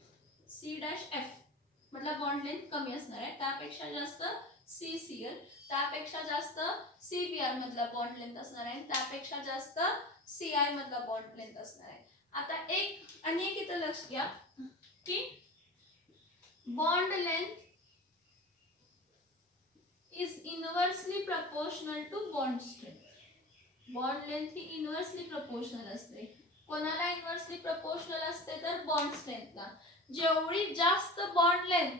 C dash F, मतलब bond length कमी असणार आहे, त्यापेक्षा जास्त CCl, त्यापेक्षा जास्त CBr मधला bond length असणार आहे, त्यापेक्षा जास्त CI मधला बॉन्ड लेंथ असणार आहे. आता एक आणि एक इथं लक्ष घ्या की bond length is inversely proportional to bond strength. Bond length ही इनवर्सली प्रपोर्शनल असते. कोणाला इनवर्सली प्रपोर्शनल असते, तर बॉन्ड स्ट्रेंथला. जेवढी जास्त बॉन्ड लेंथ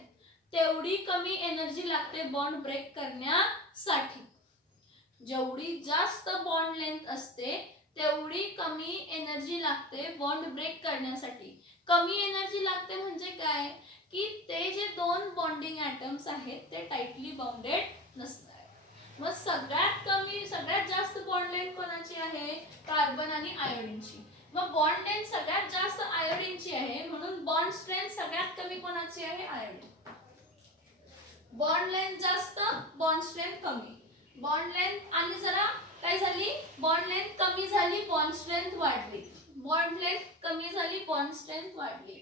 तेवढी कमी एनर्जी लागते बॉन्ड ब्रेक करण्यासाठी. जेवढी जास्त बॉन्ड लेंथ असते तेवढी कमी एनर्जी लागते बॉन्ड ब्रेक करण्यासाठी. कमी एनर्जी लागते म्हणजे काय, की ते जे 2 बॉन्डिंग ॲटम्स आहेत ते टाइटली बाउंडेड नसणार. मग सगळ्यात जास्त बॉन्ड लेंथ कोणाची आहे, कार्बन आणि आयोडीनची. मग बॉन्ड लेंथ सगळ्यात जास्त आयोडीनची आहे, म्हणून बॉन्ड स्ट्रेंथ सगळ्यात कमी कोणाची आहे, आयोडीन. बॉन्ड लेंथ जास्त, बॉन्ड स्ट्रेंथ कमी. बॉन्ड लेंथ आणि जरा काय झाली, बॉन्ड लेंथ कमी झाली, बॉन्ड स्ट्रेंथ वाढली. बॉन्ड लेंथ कमी झाली, बॉन्ड स्ट्रेंथ वाढली.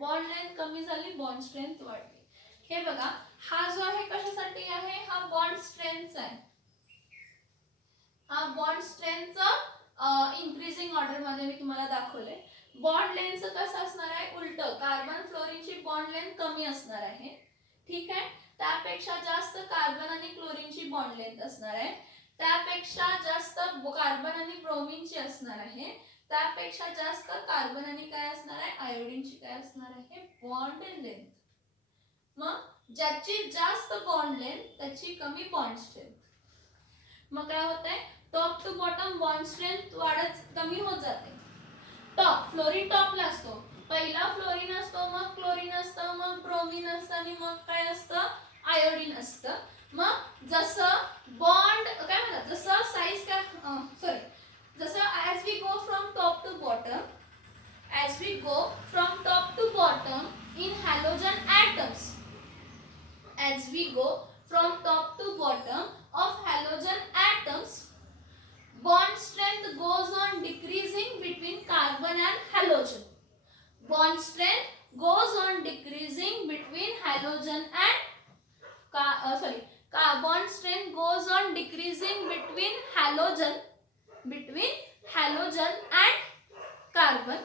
बॉन्ड लेंथ कमी झाली, बॉन्ड स्ट्रेंथ वाढली. हे बघा, हा जो आहे कशासाठी आहे, हा बॉन्ड स्ट्रेंथचा आहे. हा बॉन्ड स्ट्रेंथचं इन्क्रीजिंग ऑर्डर मध्ये मी तुम्हाला दाखवलंय. बॉन्ड लेंथचं कसं असणार आहे, उलट कार्बन फ्लोरीनची बॉन्ड लेंथ कमी असणार आहे. ठीक आहे, त्यापेक्षा जास्त कार्बन आणि क्लोरीनची बॉन्ड लेंथ असणार आहे. त्यापेक्षा जास्त कार्बन आणि ब्रोमीनची असणार आहे. त्यापेक्षा जास्त कार्बन आणि काय असणार आहे, आयोडीनची काय असणार आहे, बॉन्ड लेंथ. मग ज्याची जास्त बॉन्ड लेंथ त्याची कमी बॉन्ड स्ट्रेंथ. मग काय होतंय, top to bottom bond strength वाढत कमी होत जाते. टॉप फ्लोरीन टॉपला असतो, पहिला फ्लोरीन असतो, मग क्लोरीन असतं, मग ब्रोमीन असतं आणि मग काय असतं, आयोडीन असतं. मग जसं बॉन्ड काय म्हणतात, जसं साईज काय सॉरी जसं as we go from top to bottom, as we go from top to bottom in halogen atoms, as we go from top to bottom of halogen atoms, bond strength goes on decreasing between carbon and halogen. Bond strength goes on decreasing between halogen and bond strength goes on decreasing between halogen and carbon,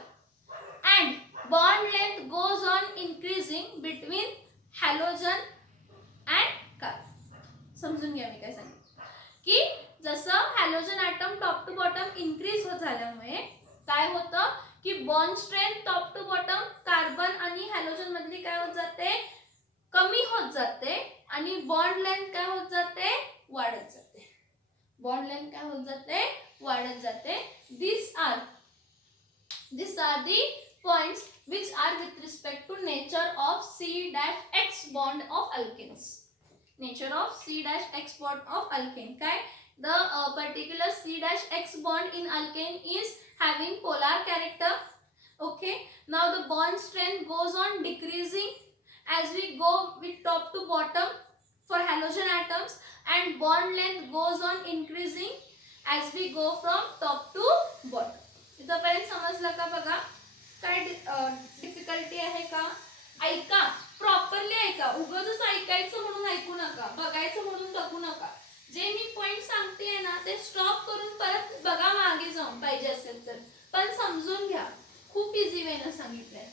and bond length goes on increasing between halogen and carbon. समजून घ्या मी काय सांगितलं, की जसं halogen atom top to bottom increase होत झाल्यामुळे काय होतं, की bond strength top to bottom carbon आणि हॅलोजन मधली काय होत जाते, कमी होत जाते, आणि बॉन्ड लेंथ काय होत जाते, वाढत जाते. बॉन्ड लेंथ काय होत जाते, वाढत जाते. These are the points which are with respect to nature of C-X bond of alkanes. Nature of C-X bond of alkane. काय, the particular C-X bond in alkane is having polar character. Okay, now the bond strength goes on decreasing as we go with top to bottom for halogen atoms, and bond length goes on increasing as we go from top to bottom. इथपर्यंत समजलं का? बघा काय difficulty आहे का? ऐका, properly ऐका, उगाच ऐकायचं म्हणून ऐकू नका, बघायचं म्हणून बघू नका. जे मी पॉइंट सांगतेय ना ते स्टॉप करून परत बघा मागे जाऊन पाहिजे असेल तर, पण समजून घ्या, खूप इझी वेनं सांगितलंय.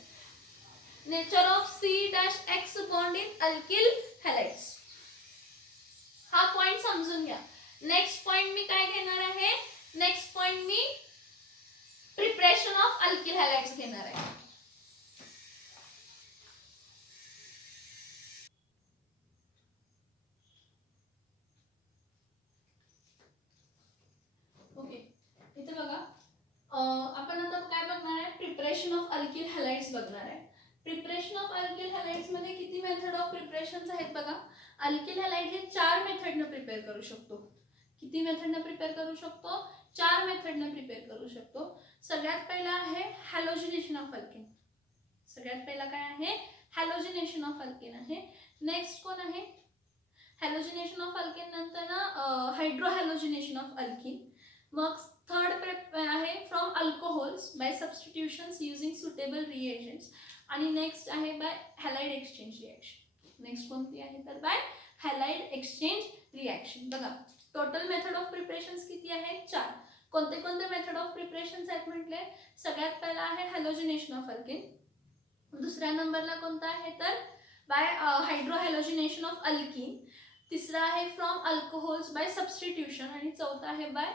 Nature of C-X bond in alkyl halides, हा पॉइंट समजून घ्या. नेक्स्ट पॉइंट मी काय घेणार आहे, नेक्स्ट पॉइंट मी प्रिपरेशन ऑफ अल्किल हॅलाइड्स घेणार आहे. ओके, इथे बघा आपण आता काय बघणार आहे, प्रिपरेशन ऑफ अल्किल हॅलाइड्स बघणार आहे. प्रिपरेशन ऑफ अल्किल हॅलाइड्स मध्ये किती मेथड ऑफ प्रिपरेशन्स आहेत बघा. अल्किल हॅलाइड हे 4 मेथडने प्रिपेअर करू शकतो. किती मेथडने प्रिपेअर करू शकतो, 4 मेथडने प्रिपेअर करू शकतो. सगळ्यात पहिला आहे हॅलोजिनेशन ऑफ अल्केन. सगळ्यात पहिला काय आहे, हॅलोजिनेशन ऑफ अल्केन आहे. नेक्स्ट कोण आहे, हॅलोजिनेशन ऑफ अल्केन नंतर ना हायड्रोहॅलोजिनेशन ऑफ अल्किन. मग थर्ड आहे from alcohols by substitutions using suitable reagents. आणि नेक्स्ट आहे by halide exchange reaction. Next कोणती आहे तर बाय हॅलाइड एक्सचेंज रिएक्शन. बघा टोटल मेथड ऑफ प्रिपरेशन्स किती आहेत, 4. कोणते कोणते मेथड ऑफ प्रिपरेशन्स आहेत म्हटले, सगळ्यात पहिला आहे हॅलोजिनेशन ऑफ अल्केन. दुसऱ्या नंबरला कोणता आहे तर बाय हायड्रोहॅलोजिनेशन ऑफ अल्किन. तिसरा आहे फ्रॉम अल्कोहोल्स बाय सबस्टिट्यूशन. आणि चौथा आहे बाय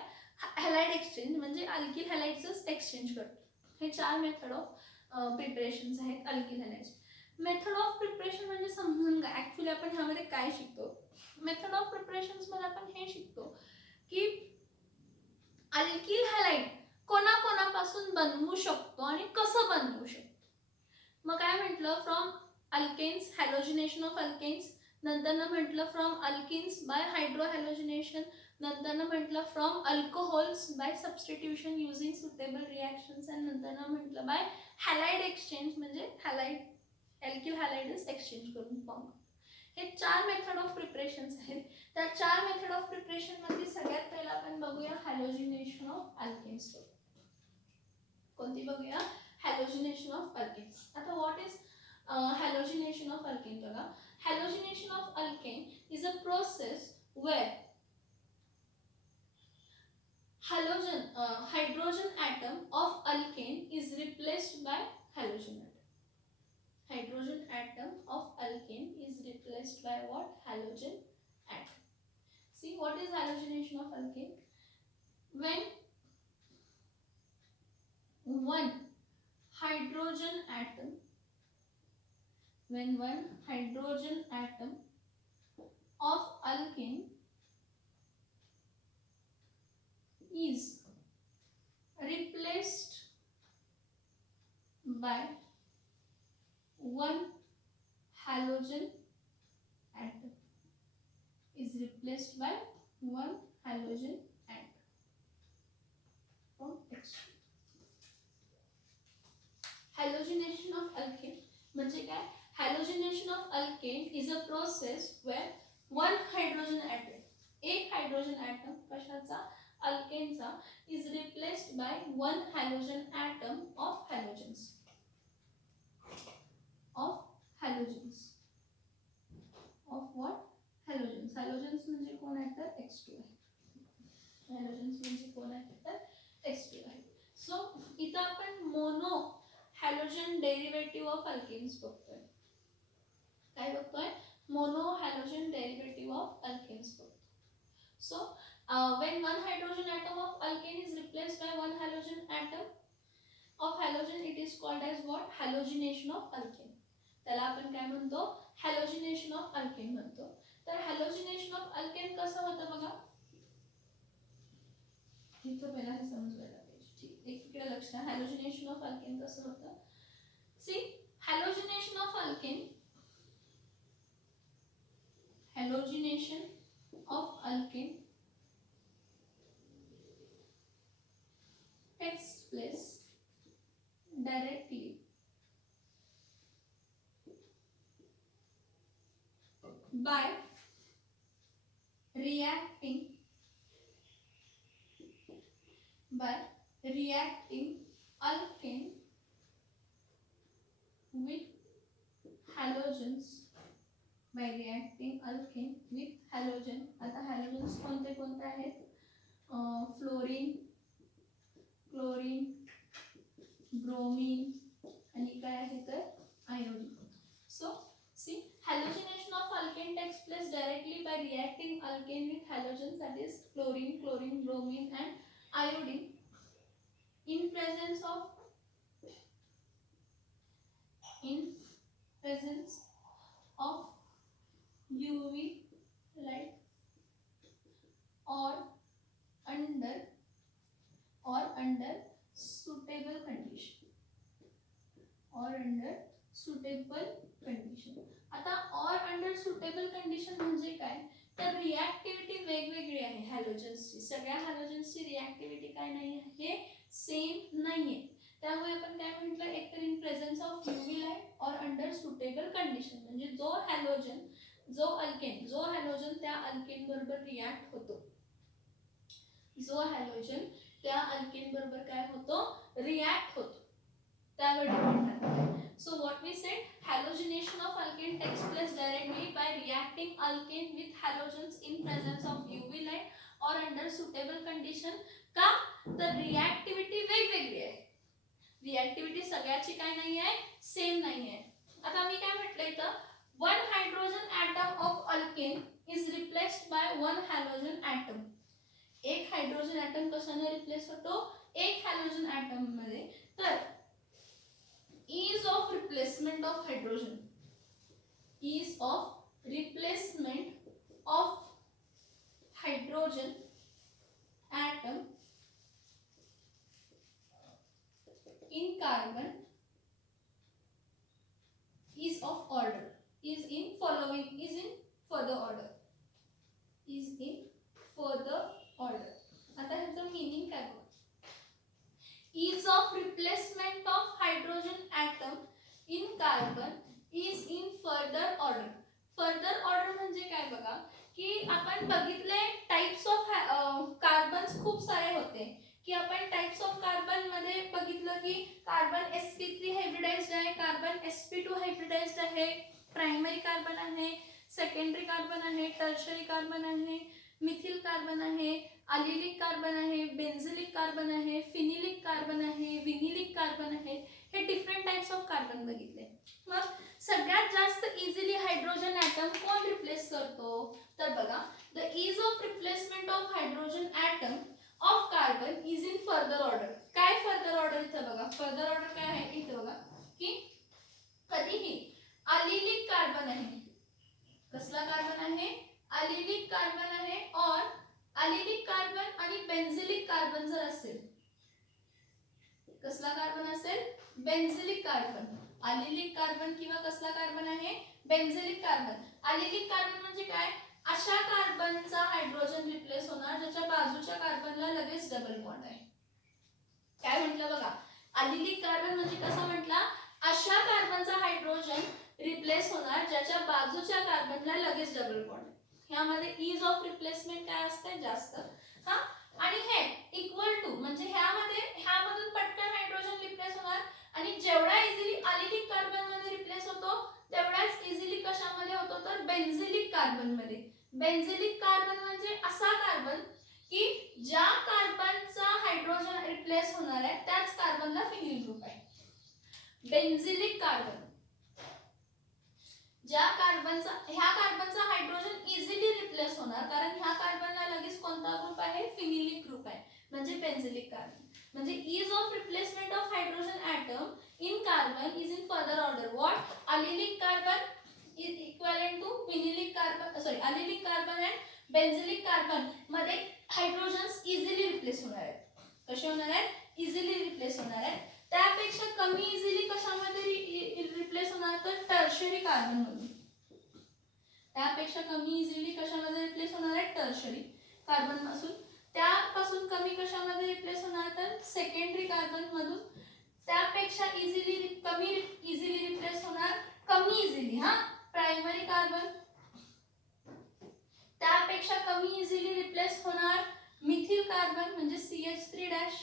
हॅलाइड एक्सचेंज, म्हणजे अल्किल हॅलाइड्सच एक्सचेंज करतो. हे 4 मेथड ऑफ प्रिपरेशन्स आहेत अल्किल हॅलाइड्स. मेथड ऑफ प्रिपरेशन म्हणजे समजून घ्या, ऍक्च्युली आपण ह्यामध्ये काय शिकतो. मेथड ऑफ प्रिपरेशन्स मध्ये आपण हे शिकतो की अल्किल हॅलाइड कोणाकोणापासून बनवू शकतो आणि कसं बनवू शकतो. मग काय म्हटलं, from alkanes halogenation of alkanes, नंतर म्हटलं फ्रॉम अल्किन्स बाय हायड्रोहॅलोजिनेशन, नंतर म्हटलं from alcohols by substitution using suitable reactions, आणि नंतर म्हटलं बाय हॅलाइड एक्सचेंज, म्हणजे हॅलाइड अल्किल हॅलाइड्स एक्सचेंज करून फॉर्म. हे 4 मेथड ऑफ प्रिपरेशन्स आहेत. त्या 4 मेथड ऑफ प्रिपरेशन मध्ये सगळ्यात पहिला आपण बघूया हॅलोजिनेशन ऑफ अल्केन्स. कोणती बघूया, हॅलोजिनेशन ऑफ अल्केन्स. आता what is halogenation of alkane बघा. Halogenation of alkane is a process where hydrogen atom of alkane is replaced by halogen atom. Hydrogen atom of alkane is replaced by what? Halogen atom. See, what is halogenation of alkane? When one hydrogen atom of alkane is replaced by one halogen atom is replaced by one halogen atom from H2. Halogenation of alkane म्हणजे काय? Halogenation of alkane is a process where one hydrogen atom, एक hydrogen item कशाचा? अल्केनचा, is replaced by one halogen atom of halogens. Of what? Halogens. Halogens म्हणजे कोण आहे तर H2 आहे. Halogens म्हणजे कोण आहे तर H2 आहे. सो इथं आपण mono halogen derivative of alkanes बघतोय. काय बघतोय? Mono halogen derivative of alkanes बघतोय. So when one hydrogen atom of alkane is replaced by one halogen atom of halogen, it is called as what? Halogenation of alkane. त्याला आपण काय म्हणतो? हॅलोजिनेशन of alkane म्हणतो. तर हॅलोजिनेशन ऑफ अल्केन कसं होतं बघा. इथं पहिला हे समजवायला पाहिजे. ठीक, एक इकडे लक्ष द्या. हॅलोजिनेशन ऑफ अल्केन कसं होतं? See, halogenation of alkane, halogenation of alkane takes place directly by reacting alkane with halogens. By reacting alkane with halogen. आता हॅलोजन्स कोणते कोणते आहेत? फ्लोरीन, क्लोरीन, ब्रोमीन आणि काय आहे तर iodine. So C, halogenation of alkane takes place directly by reacting alkane with halogens, that is chlorine, chlorine, bromine and iodine in presence of UV light or under suitable condition. आता or under suitable condition म्हणजे काय? तर रिॲक्टिव्हिटी वेगवेगळी आहे हॅलोजन्सची. सगळ्या हॅलोजन्सची रिॲक्टिव्हिटी काय नाही आहे? सेम नाहीये. त्यामुळे आपण काय म्हटलं? एक तर in presence of UV light और अंडर सुटेबल कंडिशन. म्हणजे जो हॅलोजन त्या अल्केन बरोबर रिॲक्ट होतो. जो हॅलोजन त्या अल्केन बरोबर काय होतो? रिॲक्ट होतो. त्यावर डिपेंड आहे. So what we said, halogenation of alkane takes place directly by reacting alkane with halogens in presence of UV light or under suitable condition. का? तर रिॲक्टिव्हिटी वेगवेगळी आहे. रिॲक्टिव्हिटी सगळ्याची काय नाही आहे? सेम नाही आहे. आता मी काय म्हटलं इथं? One hydrogen atom of alkane is replaced by one halogen atom. एक हायड्रोजन ॲटम कशाने रिप्लेस होतो? एक हॅलोजन ॲटम मध्ये. तर ease of replacement of hydrogen, ease of replacement of hydrogen atom in carbon is of order, is in further order, आता ह्याचं meaning काय? Ease of replacement of hydrogen atom in carbon is in further order. Further order म्हणजे काय बघा, की आपण बघितले types of carbons खूप सारे होते, की आपण टाइप्स ऑफ कार्बन मध्ये बघितलं की कार्बन sp3 हायब्रिडाइज्ड आहे, कार्बन sp2 हायब्रिडाइज्ड आहे, प्रायमरी कार्बन आहे, सेकंडरी कार्बन आहे, टर्शरी कार्बन आहे, मिथिल कार्बन आहे, अलिलिक कार्बन आहे, बेन्झिलिक कार्बन आहे, फिनिलिक कार्बन आहे, विनिलिक कार्बन आहे. हे डिफरंट टाइप्स ऑफ कार्बन बघितले. मग सगळ्यात जास्त इझिली हायड्रोजन ॲटम कोण रिप्लेस करतो? तर बघा, the ease of replacement of hydrogen atom of carbon is in further order. काय फर्दर ऑर्डर इथं बघा, फर्दर ऑर्डर काय आहे इथं बघा की कधीही अलिलिक कार्बन आहे, कसला कार्बन आहे? अलिलिक कार्बन आहे. और अलिलिक कार्बन आणि बेन्झिलिक कार्बन जर असेल, कसला कार्बन असेल? बेन्झिलिक कार्बन. अलिलिक कार्बन किंवा कसला कार्बन आहे? बेन्झिलिक कार्बन. अलिलिक कार्बन म्हणजे काय? अशा कार्बनचा हायड्रोजन रिप्लेस होणार ज्याच्या बाजूच्या कार्बनला लगेच डबल बॉन्ड आहे. काय म्हटलं बघा, अलिलिक कार्बन म्हणजे कसं म्हटला? अशा कार्बनचा हायड्रोजन रिप्लेस होणार ज्याच्या बाजूच्या कार्बनला लगेच डबल बॉन्ड. ह्यामध्ये इज ऑफ रिप्लेसमेंट काय असते? जास्त. हा, आणि हे इक्वल टू म्हणजे ह्यामधून पटकन हायड्रोजन रिप्लेस होणार आणि जेवढा इझिली अलिलिक कार्बन मध्ये रिप्लेस होतो तेवढाच इझिली कशामध्ये होतो? तर बेन्झिलिक कार्बन मध्ये. बेन्झिलिक कार्बन म्हणजे असा कार्बन की ज्या कार्बनचा हायड्रोजन रिप्लेस होणार आहे त्याच कार्बनला फिनिल ग्रुप आहे. बेन्झिलिक कार्बन ह्या कार्बनचा हायड्रोजन इझिली रिप्लेस होणार कारण ह्या कार्बनला लगेच कोणता ग्रुप आहे? फिनिलिक ग्रुप आहे, म्हणजे बेन्झिलिक कार्बन. म्हणजे ease of replacement of hydrogen atom in carbon is in further order. What? Allylic carbon is equivalent to phenylic carbon, sorry allylic carbon and benzylic carbon मध्ये हायड्रोजन्स इझिली रिप्लेस होणार आहेत. कसे होणार आहेत? Easily replace होणार आहेत. त्यापेक्षा कमी इझिली कशामध्ये रिप्लेस होणार? तर टर्शरी कार्बन मध्ये. त्यापेक्षा कमी इझिली कशामध्ये रिप्लेस होणार आहे? टर्शरी कार्बन पासून. त्यापासून कमी कशामध्ये रिप्लेस होणार? तर सेकंडरी कार्बन मधून. त्यापेक्षा कमी इझिली रिप्लेस होणार, कमी इझिली हा, प्रायमरी कार्बन. त्यापेक्षा कमी इझिली रिप्लेस होणार मिथिल कार्बन म्हणजे CH3 डॅश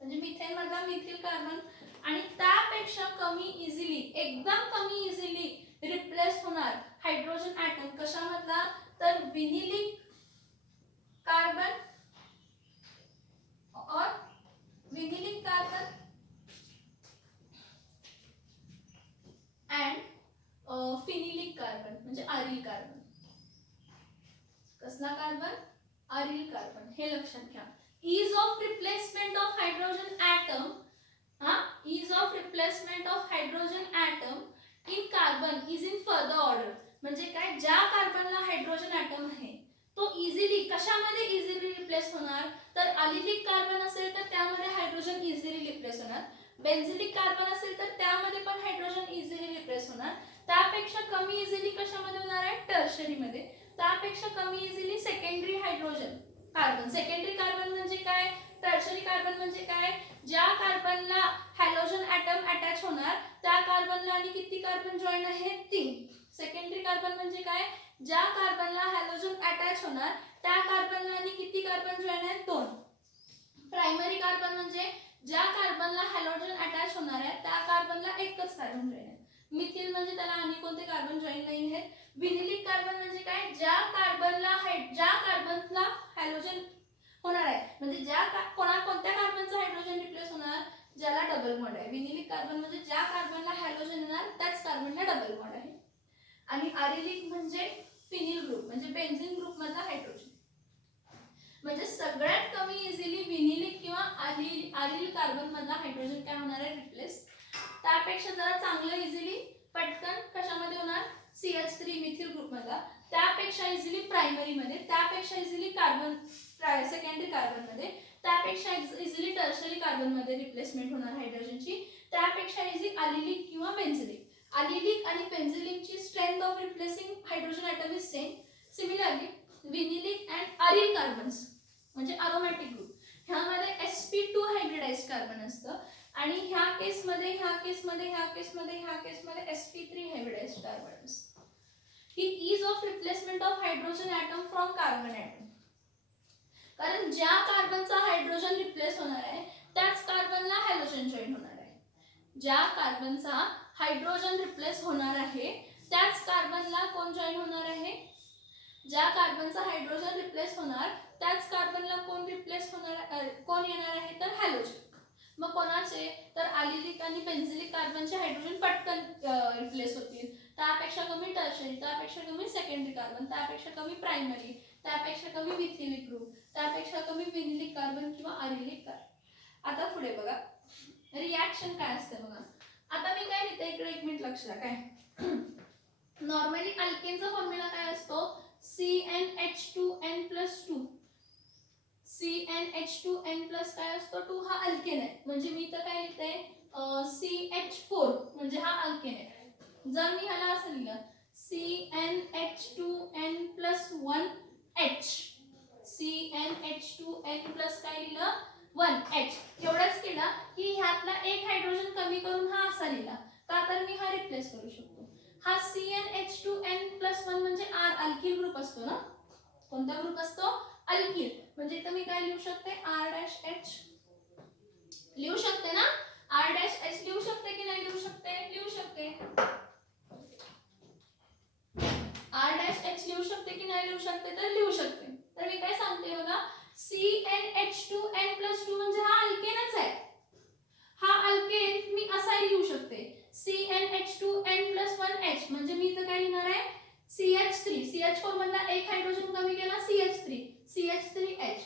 म्हणजे मिथेन मधला मिथिल कार्बन. आणि त्यापेक्षा कमी इझिली, एकदम कमी इझिली रिप्लेस होणार हायड्रोजन ॲटम कशामधला? तर विनिलिक कार्बन और vinylic carbon and phenylic carbon म्हणजे आरिल कार्बन. कसला कार्बन? Aryl carbon. हे लक्षात घ्या. Ease of replacement of hydrogen atom, हा, ease of replacement of hydrogen atom in carbon is in further order. म्हणजे काय? ज्या कार्बनला हायड्रोजन ॲटम आहे तो इझिली कशामध्ये इझिली रिप्लेस होणार? तर अलिलिक कार्बन असेल तर त्यामध्ये हायड्रोजन इझिली रिप्लेस होणार. बेन्झिलिक कार्बन असेल तर त्यामध्ये पण हायड्रोजन इझिली रिप्लेस होणार. त्यापेक्षा कमी इझिली कशामध्ये होणार आहे? टर्शरी मध्ये. त्यापेक्षा कमी easily secondary hydrogen carbon. Secondary carbon म्हणजे काय? टर्शरी कार्बन म्हणजे काय? ज्या कार्बनला हॅलोजन ॲटम अटॅच होणार त्या कार्बनला आणि किती कार्बन जॉईन आहेत? 3. सेकंडरी कार्बन म्हणजे काय? ज्या कार्बनला हॅलोजन अटॅच होणार त्या कार्बनला आणि किती कार्बन जॉईन आहेत? 2. प्रायमरी कार्बन म्हणजे ज्या कार्बनला हॅलोजन अटॅच होणार आहे त्या कार्बनला एकच कार्बन जॉईन आहे. मिथिल म्हणजे त्याला आणि कोणते कार्बन जॉईन नाही आहेत. विनिलिक कार्बन म्हणजे काय? ज्या कार्बनला हॅलोजन होणार आहे म्हणजे कोणत्या कार्बनचा हायड्रोजन रिप्लेस होणार? ज्याला डबल बॉन्ड आहे. विनिलिक कार्बन म्हणजे ज्या कार्बनला हॅलोजन येणार त्याच कार्बनला डबल बॉन्ड आहे. आणि आरिलिक म्हणजे फिनिल ग्रुप म्हणजे बेन्झीन ग्रुप मधला हायड्रोजन. म्हणजे सगळ्यात कमी इझिली विनिलिक किंवा आरिल कार्बन मधला हायड्रोजन काय होणार आहे? रिप्लेस. त्यापेक्षा जरा चांगलं इझिली पटकन कशामध्ये होणार? CH3 मिथिल ग्रुप मधला. त्यापेक्षा इझिली प्रायमरी मध्ये. त्यापेक्षा इझिली सेकंडरी कार्बन मध्ये. त्यापेक्षा इझिली टर्शरी कार्बन मध्ये रिप्लेसमेंट होणार हायड्रोजनची. त्यापेक्षा इझिली अलिलिक किंवा बेन्झिलिक. अलिलिक आणि बेन्झिलिकची strength of replacing hydrogen atom is same. Similarly vinylic and aryl carbons म्हणजे अरोमॅटिक ग्रुप ह्यामध्ये sp2 हायब्रिडाइज्ड कार्बन असतं आणि ह्या केसमध्ये sp3 हायब्रिडाइज्ड कार्बन असतं. ही ease of replacement of hydrogen atom from carbon atom. कारण ज्या कार्बनचा हायड्रोजन रिप्लेस होणार आहे त्याच कार्बनला हॅलोजन जॉईन होणार. ज्या कार्बनचा हायड्रोजन रिप्लेस होणार आहे त्याच कार्बनला कोण जॉईन होणार आहे, ज्या कार्बनचा हायड्रोजन रिप्लेस होणार त्याच कार्बनला कोण रिप्लेस होणार, कोण येणार आहे तर हॅलोजन. मग कोणाचे तर अलिलिक आणि बेन्झिलिक कार्बनचे हायड्रोजन पटकन रिप्लेस होतील. त्यापेक्षा कमी टर्शरी, त्यापेक्षा कमी सेकंडरी कार्बन, त्यापेक्षा कमी प्रायमरी, त्यापेक्षा कमी मिथिलिक ग्रुप, त्यापेक्षा कमी विनिलिक कार्बन किंवा अरिलिक कार्बन. आता पुढे बघा रिॲक्शन काय असते बघा. आता मी काय लिहिते इकडे एक मिनिट लक्ष द्या. काय नॉर्मली अल्केनचा फॉर्म्युला काय असतो CnH2n+2. CnH2n+ काय असतो 2 हा अल्केन आहे. म्हणजे मी तर काय लिहिते CH4 म्हणजे हा अल्केन आहे. जर मी ह्याला असं लिहिलं CnH2n+1H, CnH2n+ काय लिहिलं 1H, एवढंच केलं की ह्यातला एक हायड्रोजन कमी करून हा असा लिहिला का तर मी हा रिप्लेस करू शकतो. हा CnH2n+1 म्हणजे अल्किल ग्रुप असतो ना. कोणता ग्रुप असतो अल्किल. म्हणजे इथं मी काय लिहू शकते R-H लिहू शकते ना. R-H लिहू शकते की नाही लिहू शकते, लिहू शकते. R-H लिहू शकते की नाही लिहू शकते तर लिहू शकते. तर मी काय सांगते बघा CnH2n+2 म्हणजे हा अल्केनच आहे. हा अल्केन मी असा लिहू शकते CnH2n+1H म्हणजे मी इथं काय लिहिणार आहे CH3. CH4 मधला एक हायड्रोजन कमी केला CH3H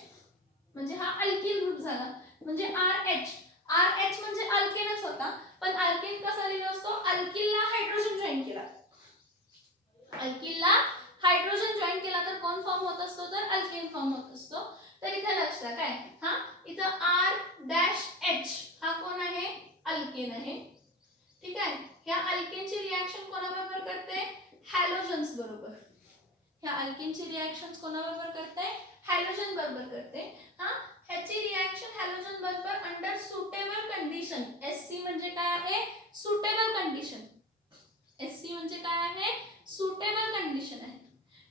म्हणजे हा अल्किल ग्रुप झाला. म्हणजे RH म्हणजे अल्केनच होता पण अल्केन कसा लिहिला असतो अल्किलला हायड्रोजन जॉईन केला. अल्किलला हायड्रोजन जॉईन केला तर कोण फॉर्म होत असतो तर अल्केन फॉर्म होत असतो. तर इथे लक्ष द्या काय हा इथं R-H हा कोण आहे अल्केन आहे. ठीक आहे. ह्या अल्केनची रिॲक्शन कोणाबरोबर करते हॅलोजन्स बरोबर. ह्या अल्केनची रिॲक्शन कोणाबरोबर करते हॅलोजन बरोबर करते. हा ह्याची रिॲक्शन हॅलोजन बरोबर अंडर सुटेबल कंडिशन. SC म्हणजे काय आहे सुटेबल कंडिशन. SC म्हणजे काय आहे सुटेबल कंडिशन आहे.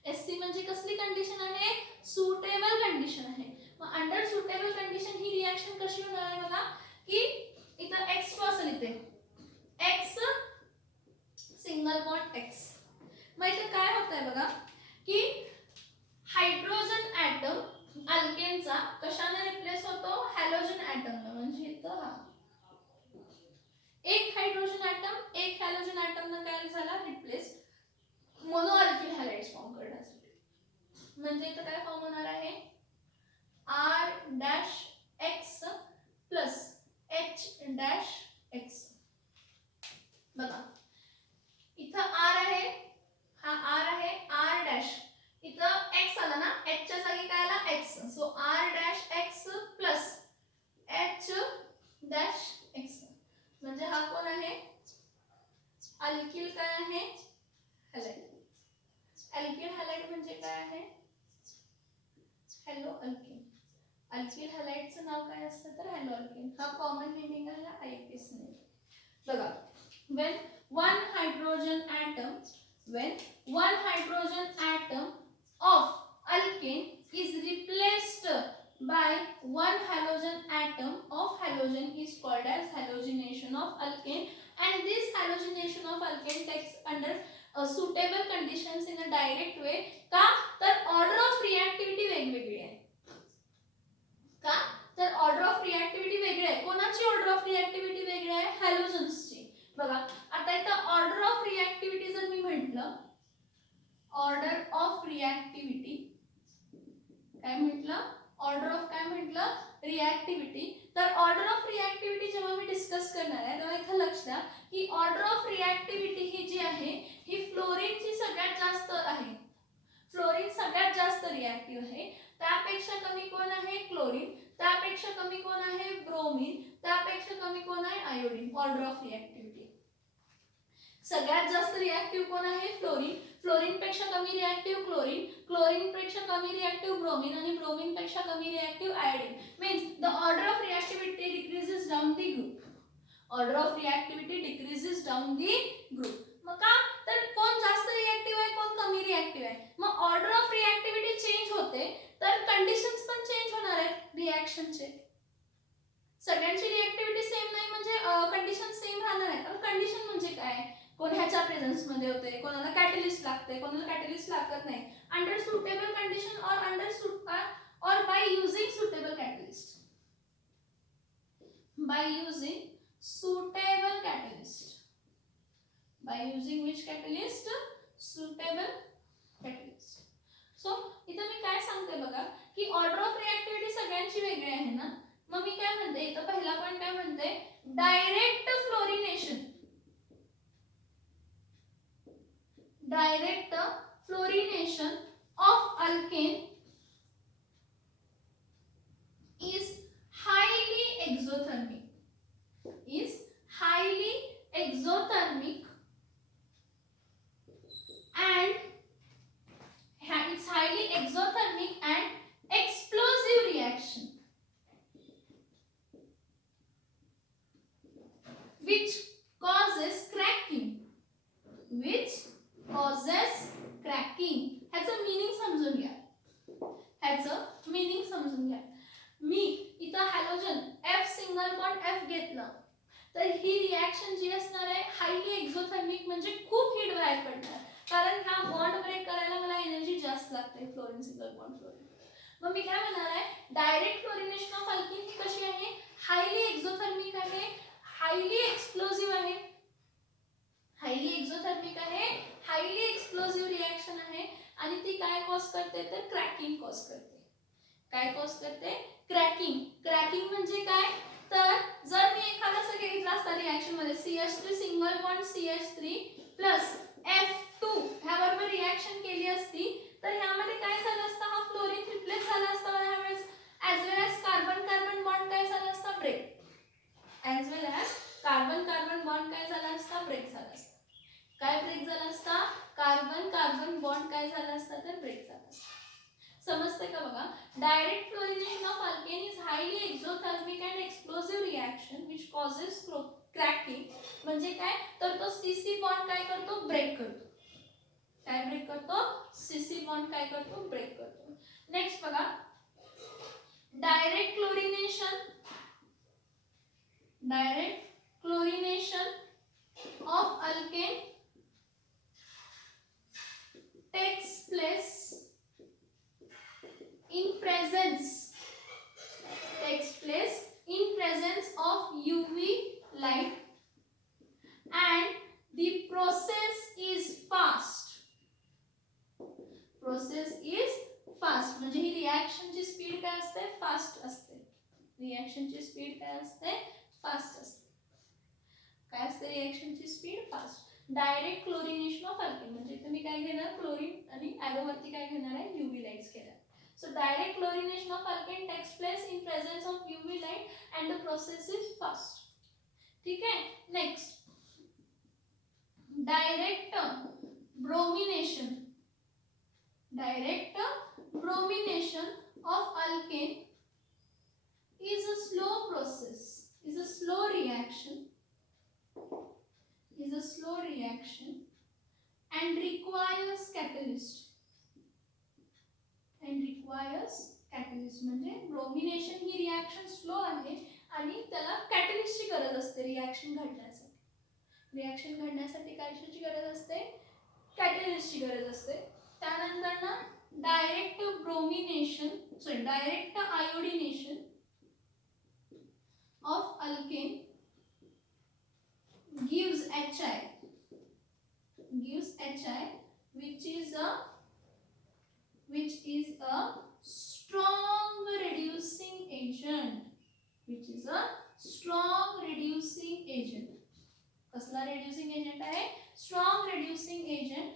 SC म्हणजे कसली कंडिशन आहे सुटेबल कंडिशन आहे. मग अंडर सुटेबल कंडिशन ही रिॲक्शन कशी होणार आहे बघा की इथं X असं लिहिते X सिंगल बॉन्ड X. मग इथे काय होतंय बघा की हायड्रोजन ॲटम अल्केनचा कशाने रिप्लेस होतो हॅलोजन ॲटमने. म्हणजे इथं हा एक हायड्रोजन ॲटम एक हॅलोजन ॲटमने काय झाला रिप्लेस मोनो अल्किल हॅलाइड्स फॉर्म करण्यासाठी. म्हणजे इथं काय फॉर्म होणार आहे R-X प्लस H-X. बघा इथं R आहे हा R आहे R' इथं X आला ना H च्या जागी काय आला X. So R-X plus H-X म्हणजे हा कोण आहे अल्किल काय आहे हॅलाइड. अल्किल हॅलाइड म्हणजे काय आहे हॅलो अल्केन. अल्किल हॅलाइडचं नाव काय असतं तर हॅलो अल्केन. हा कॉमन नेमिंग आहे IUPAC ने. बघा when one hydrogen atom of alkane is replaced by one halogen atom of halogen is called as halogenation of alkane and this halogenation of alkane takes under suitable conditions in a direct way. का तर order of रिॲक्टिव्हिटी वेगवेगळी आहे. का तर order of रिॲक्टिव्हिटी वेगळी आहे. कोणाची order of रिॲक्टिव्हिटी वेगळी आहे हॅलोजन्सची. बघा आता इथं ऑर्डर ऑफ रिॲक्टिव्हिटी जर मी म्हटलं ऑर्डर ऑफ रिॲक्टिव्हिटी काय म्हटलं ऑर्डर ऑफ काय म्हटलं रिॲक्टिव्हिटी. तर ऑर्डर ऑफ रिॲक्टिव्हिटी जेव्हा मी डिस्कस करणार आहे तेव्हा इथं लक्ष द्या की ऑर्डर ऑफ रिॲक्टिव्हिटी ही जी आहे ही फ्लोरीनची सगळ्यात जास्त आहे. फ्लोरीन सगळ्यात जास्त रिॲक्टिव्ह आहे. त्यापेक्षा कमी कोण आहे क्लोरीन, त्यापेक्षा कमी कोण आहे ब्रोमीन, त्यापेक्षा कमी कोण आहे आयोडीन. ऑर्डर ऑफ रिॲक्टिव्हिटी सगळ्यात जास्त रिॲक्टिव्ह कोण आहे फ्लोरीन, फ्लोरीन पेक्षा कमी रिॲक्टिव्ह क्लोरीन, क्लोरीन पेक्षा कमी रिॲक्टिव्ह ब्रोमीन आणि ब्रोमीन पेक्षा कमी reactive iodine. Means the order of reactivity decreases down the group. Order of reactivity decreases down the group. मग का तर कोण जास्त रिॲक्टिव्ह आहे कोण कमी रिॲक्टिव्ह आहे. मग ऑर्डर ऑफ रिॲक्टिव्हिटी चेंज होते तर कंडिशन्स पण चेंज होणार आहेत रिॲक्शनचे. सगळ्यांची रिॲक्टिव्हिटी सेम नाही म्हणजे कंडिशन सेम राहणार होणार आहे. तर कंडिशन म्हणजे काय, कोणाच्या प्रेझेन्स मध्ये होते, कोणाला कॅटलिस्ट लागते, कोणाला कॅटलिस्ट लागत नाही. अंडर सुटेबल कंडिशन और or by using suitable catalyst, by using suitable catalyst, by using which catalyst, suitable catalyst. So इथं मी काय सांगते बघा की ऑर्डर ऑफ रिएक्टिव्हिटी सगळ्यांची वेगळी आहे ना. मग मी काय म्हणते इथं पहिला पॉइंट काय म्हणते, direct fluorination, direct fluorination of alkane is highly exothermic, is highly exothermic and it's highly exothermic and explosive reaction which causes cracking, which causes cracking. ह्याचं मीनिंग समजून घ्या, ह्याचं मीनिंग समजून घ्या. मी इथं halogen F single bond F घेतलं तर ही reaction जी असणार आहे हायली एक्झोथर्मिक, म्हणजे खूप हीट बाहेर पडणार, कारण ह्या बॉन्ड ब्रेक करायला मला एनर्जी जास्त लागते, फ्लोरीन सिंगल बॉन्ड फ्लोरीन. मग मी काय म्हणणार आहे, डायरेक्ट फ्लोरिनेशन ऑफ अल्किन ही कशी आहे, हायली एक्झोथर्मिक आहे, हायली एक्सप्लोसिव्ह आहे, हायली एक्झोथर्मिक आहे, हायली एक्सप्लोसिव्ह रिएक्शन आहे आणि ती काय कॉज करते तर क्रॅकिंग कॉज करते. काय कॉज करते, क्रॅकिंग. क्रॅकिंग म्हणजे काय, तर जर मी एखादा सगळे घेतला असता रिएक्शन मध्ये CH3 single bond CH3 plus F2 ह्याबरोबर रिएक्शन केली असती तर ह्यामध्ये काय झालं असतं, हा फ्लोरीन रिप्लेस झाला असता ह्यावेळेस, ॲज वेल ॲज कार्बन कार्बन बॉन्ड काय झाला असता, ब्रेक, ॲज वेल ॲज कार्बन कार्बन बॉन्ड काय झाला असता, ब्रेक झाला असता. काय ब्रेक झाला असता, कार्बन कार्बन बॉन्ड काय झाला असता तर ब्रेक झाला असता. समजते का बघा. Direct fluorination of alkane is highly exothermic and एक्सप्लोसिव्ह reaction which causes cracking, म्हणजे काय तर तो CC बॉन्ड काय करतो, ब्रेक करतो. काय ब्रेक करतो, CC बॉन्ड काय करतो, ब्रेक करतो. नेक्स्ट बघा, direct chlorination, direct chlorination of alkane takes place in presence, takes place in presence of UV light and the process is fast, process is fast, म्हणजे ही reaction ची speed काय असते, fast असते. Reaction ची speed काय असते, fast असते. काय असते रिएक्शनची speed, fast. Direct chlorination of alkane म्हणजे इथे मी काय घेणार, क्लोरीन आणि ॲरो वरती काय घेणार आहे, UV लाईट्स घेणार. So direct chlorination of alkane takes place in presence of UV light and the process is fast. ठीक आहे. Next, direct bromination, direct bromination of alkane is a slow process, is a slow reaction, is a slow reaction and requires catalyst, and requires catalyst. म्हणजे bromination ही reaction slow आहे आणि त्याला कॅटलिस्टची गरज असते reaction घडण्यासाठी. Reaction घडण्यासाठी कशाची गरज असते, कॅटलिस्टची गरज असते. त्यानंतर ना direct bromination, sorry direct iodination of alkane gives HI, gives HI which is a strong reducing agent, which is a strong reducing agent. कसला reducing agent आहे, strong reducing agent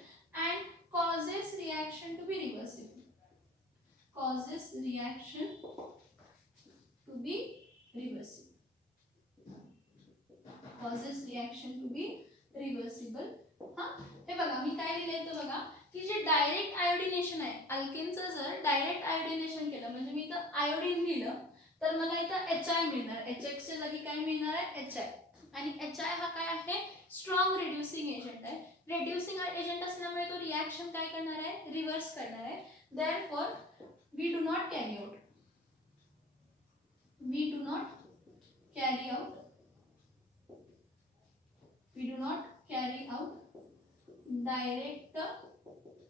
and causes reaction to be reversible, causes reaction to be reversible, causes reaction to be reversible. हा हे बघा मी काय लिहिलंय तर बघा की जे डायरेक्ट आयोडिनेशन आहे अल्केनचं, जर डायरेक्ट आयोडिनेशन केलं म्हणजे मी इथं आयोडीन लिहिलं तर मला इथं HI मिळणार, HX च्या जागी काय मिळणार आहे, HI. आणि HI हा काय आहे, स्ट्रॉंग रिड्युसिंग एजंट आहे. रिड्युसिंग एजंट असल्यामुळे तो रिएक्शन काय करणार आहे, रिव्हर्स करणार आहे. Therefore we do not carry out, we do not carry out we do not carry out direct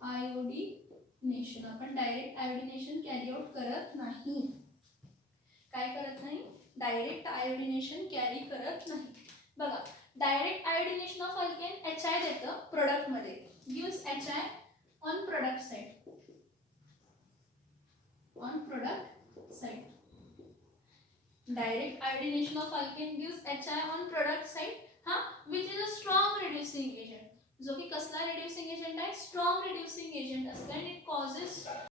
iodination. आपण डायरेक्ट आयोडिनेशन कॅरी आउट करत नाही. काय करत नाही? डायरेक्ट आयोडिनेशन कॅरी करत नाही. बघा, direct iodination of alkane HI देतं प्रोडक्ट मध्ये, gives HI on product side. On product side direct iodination of alkane gives HI on product side. हा, which is a strong reducing agent, जो की कसला reducing agent आहे? Strong reducing agent असतो. And it causes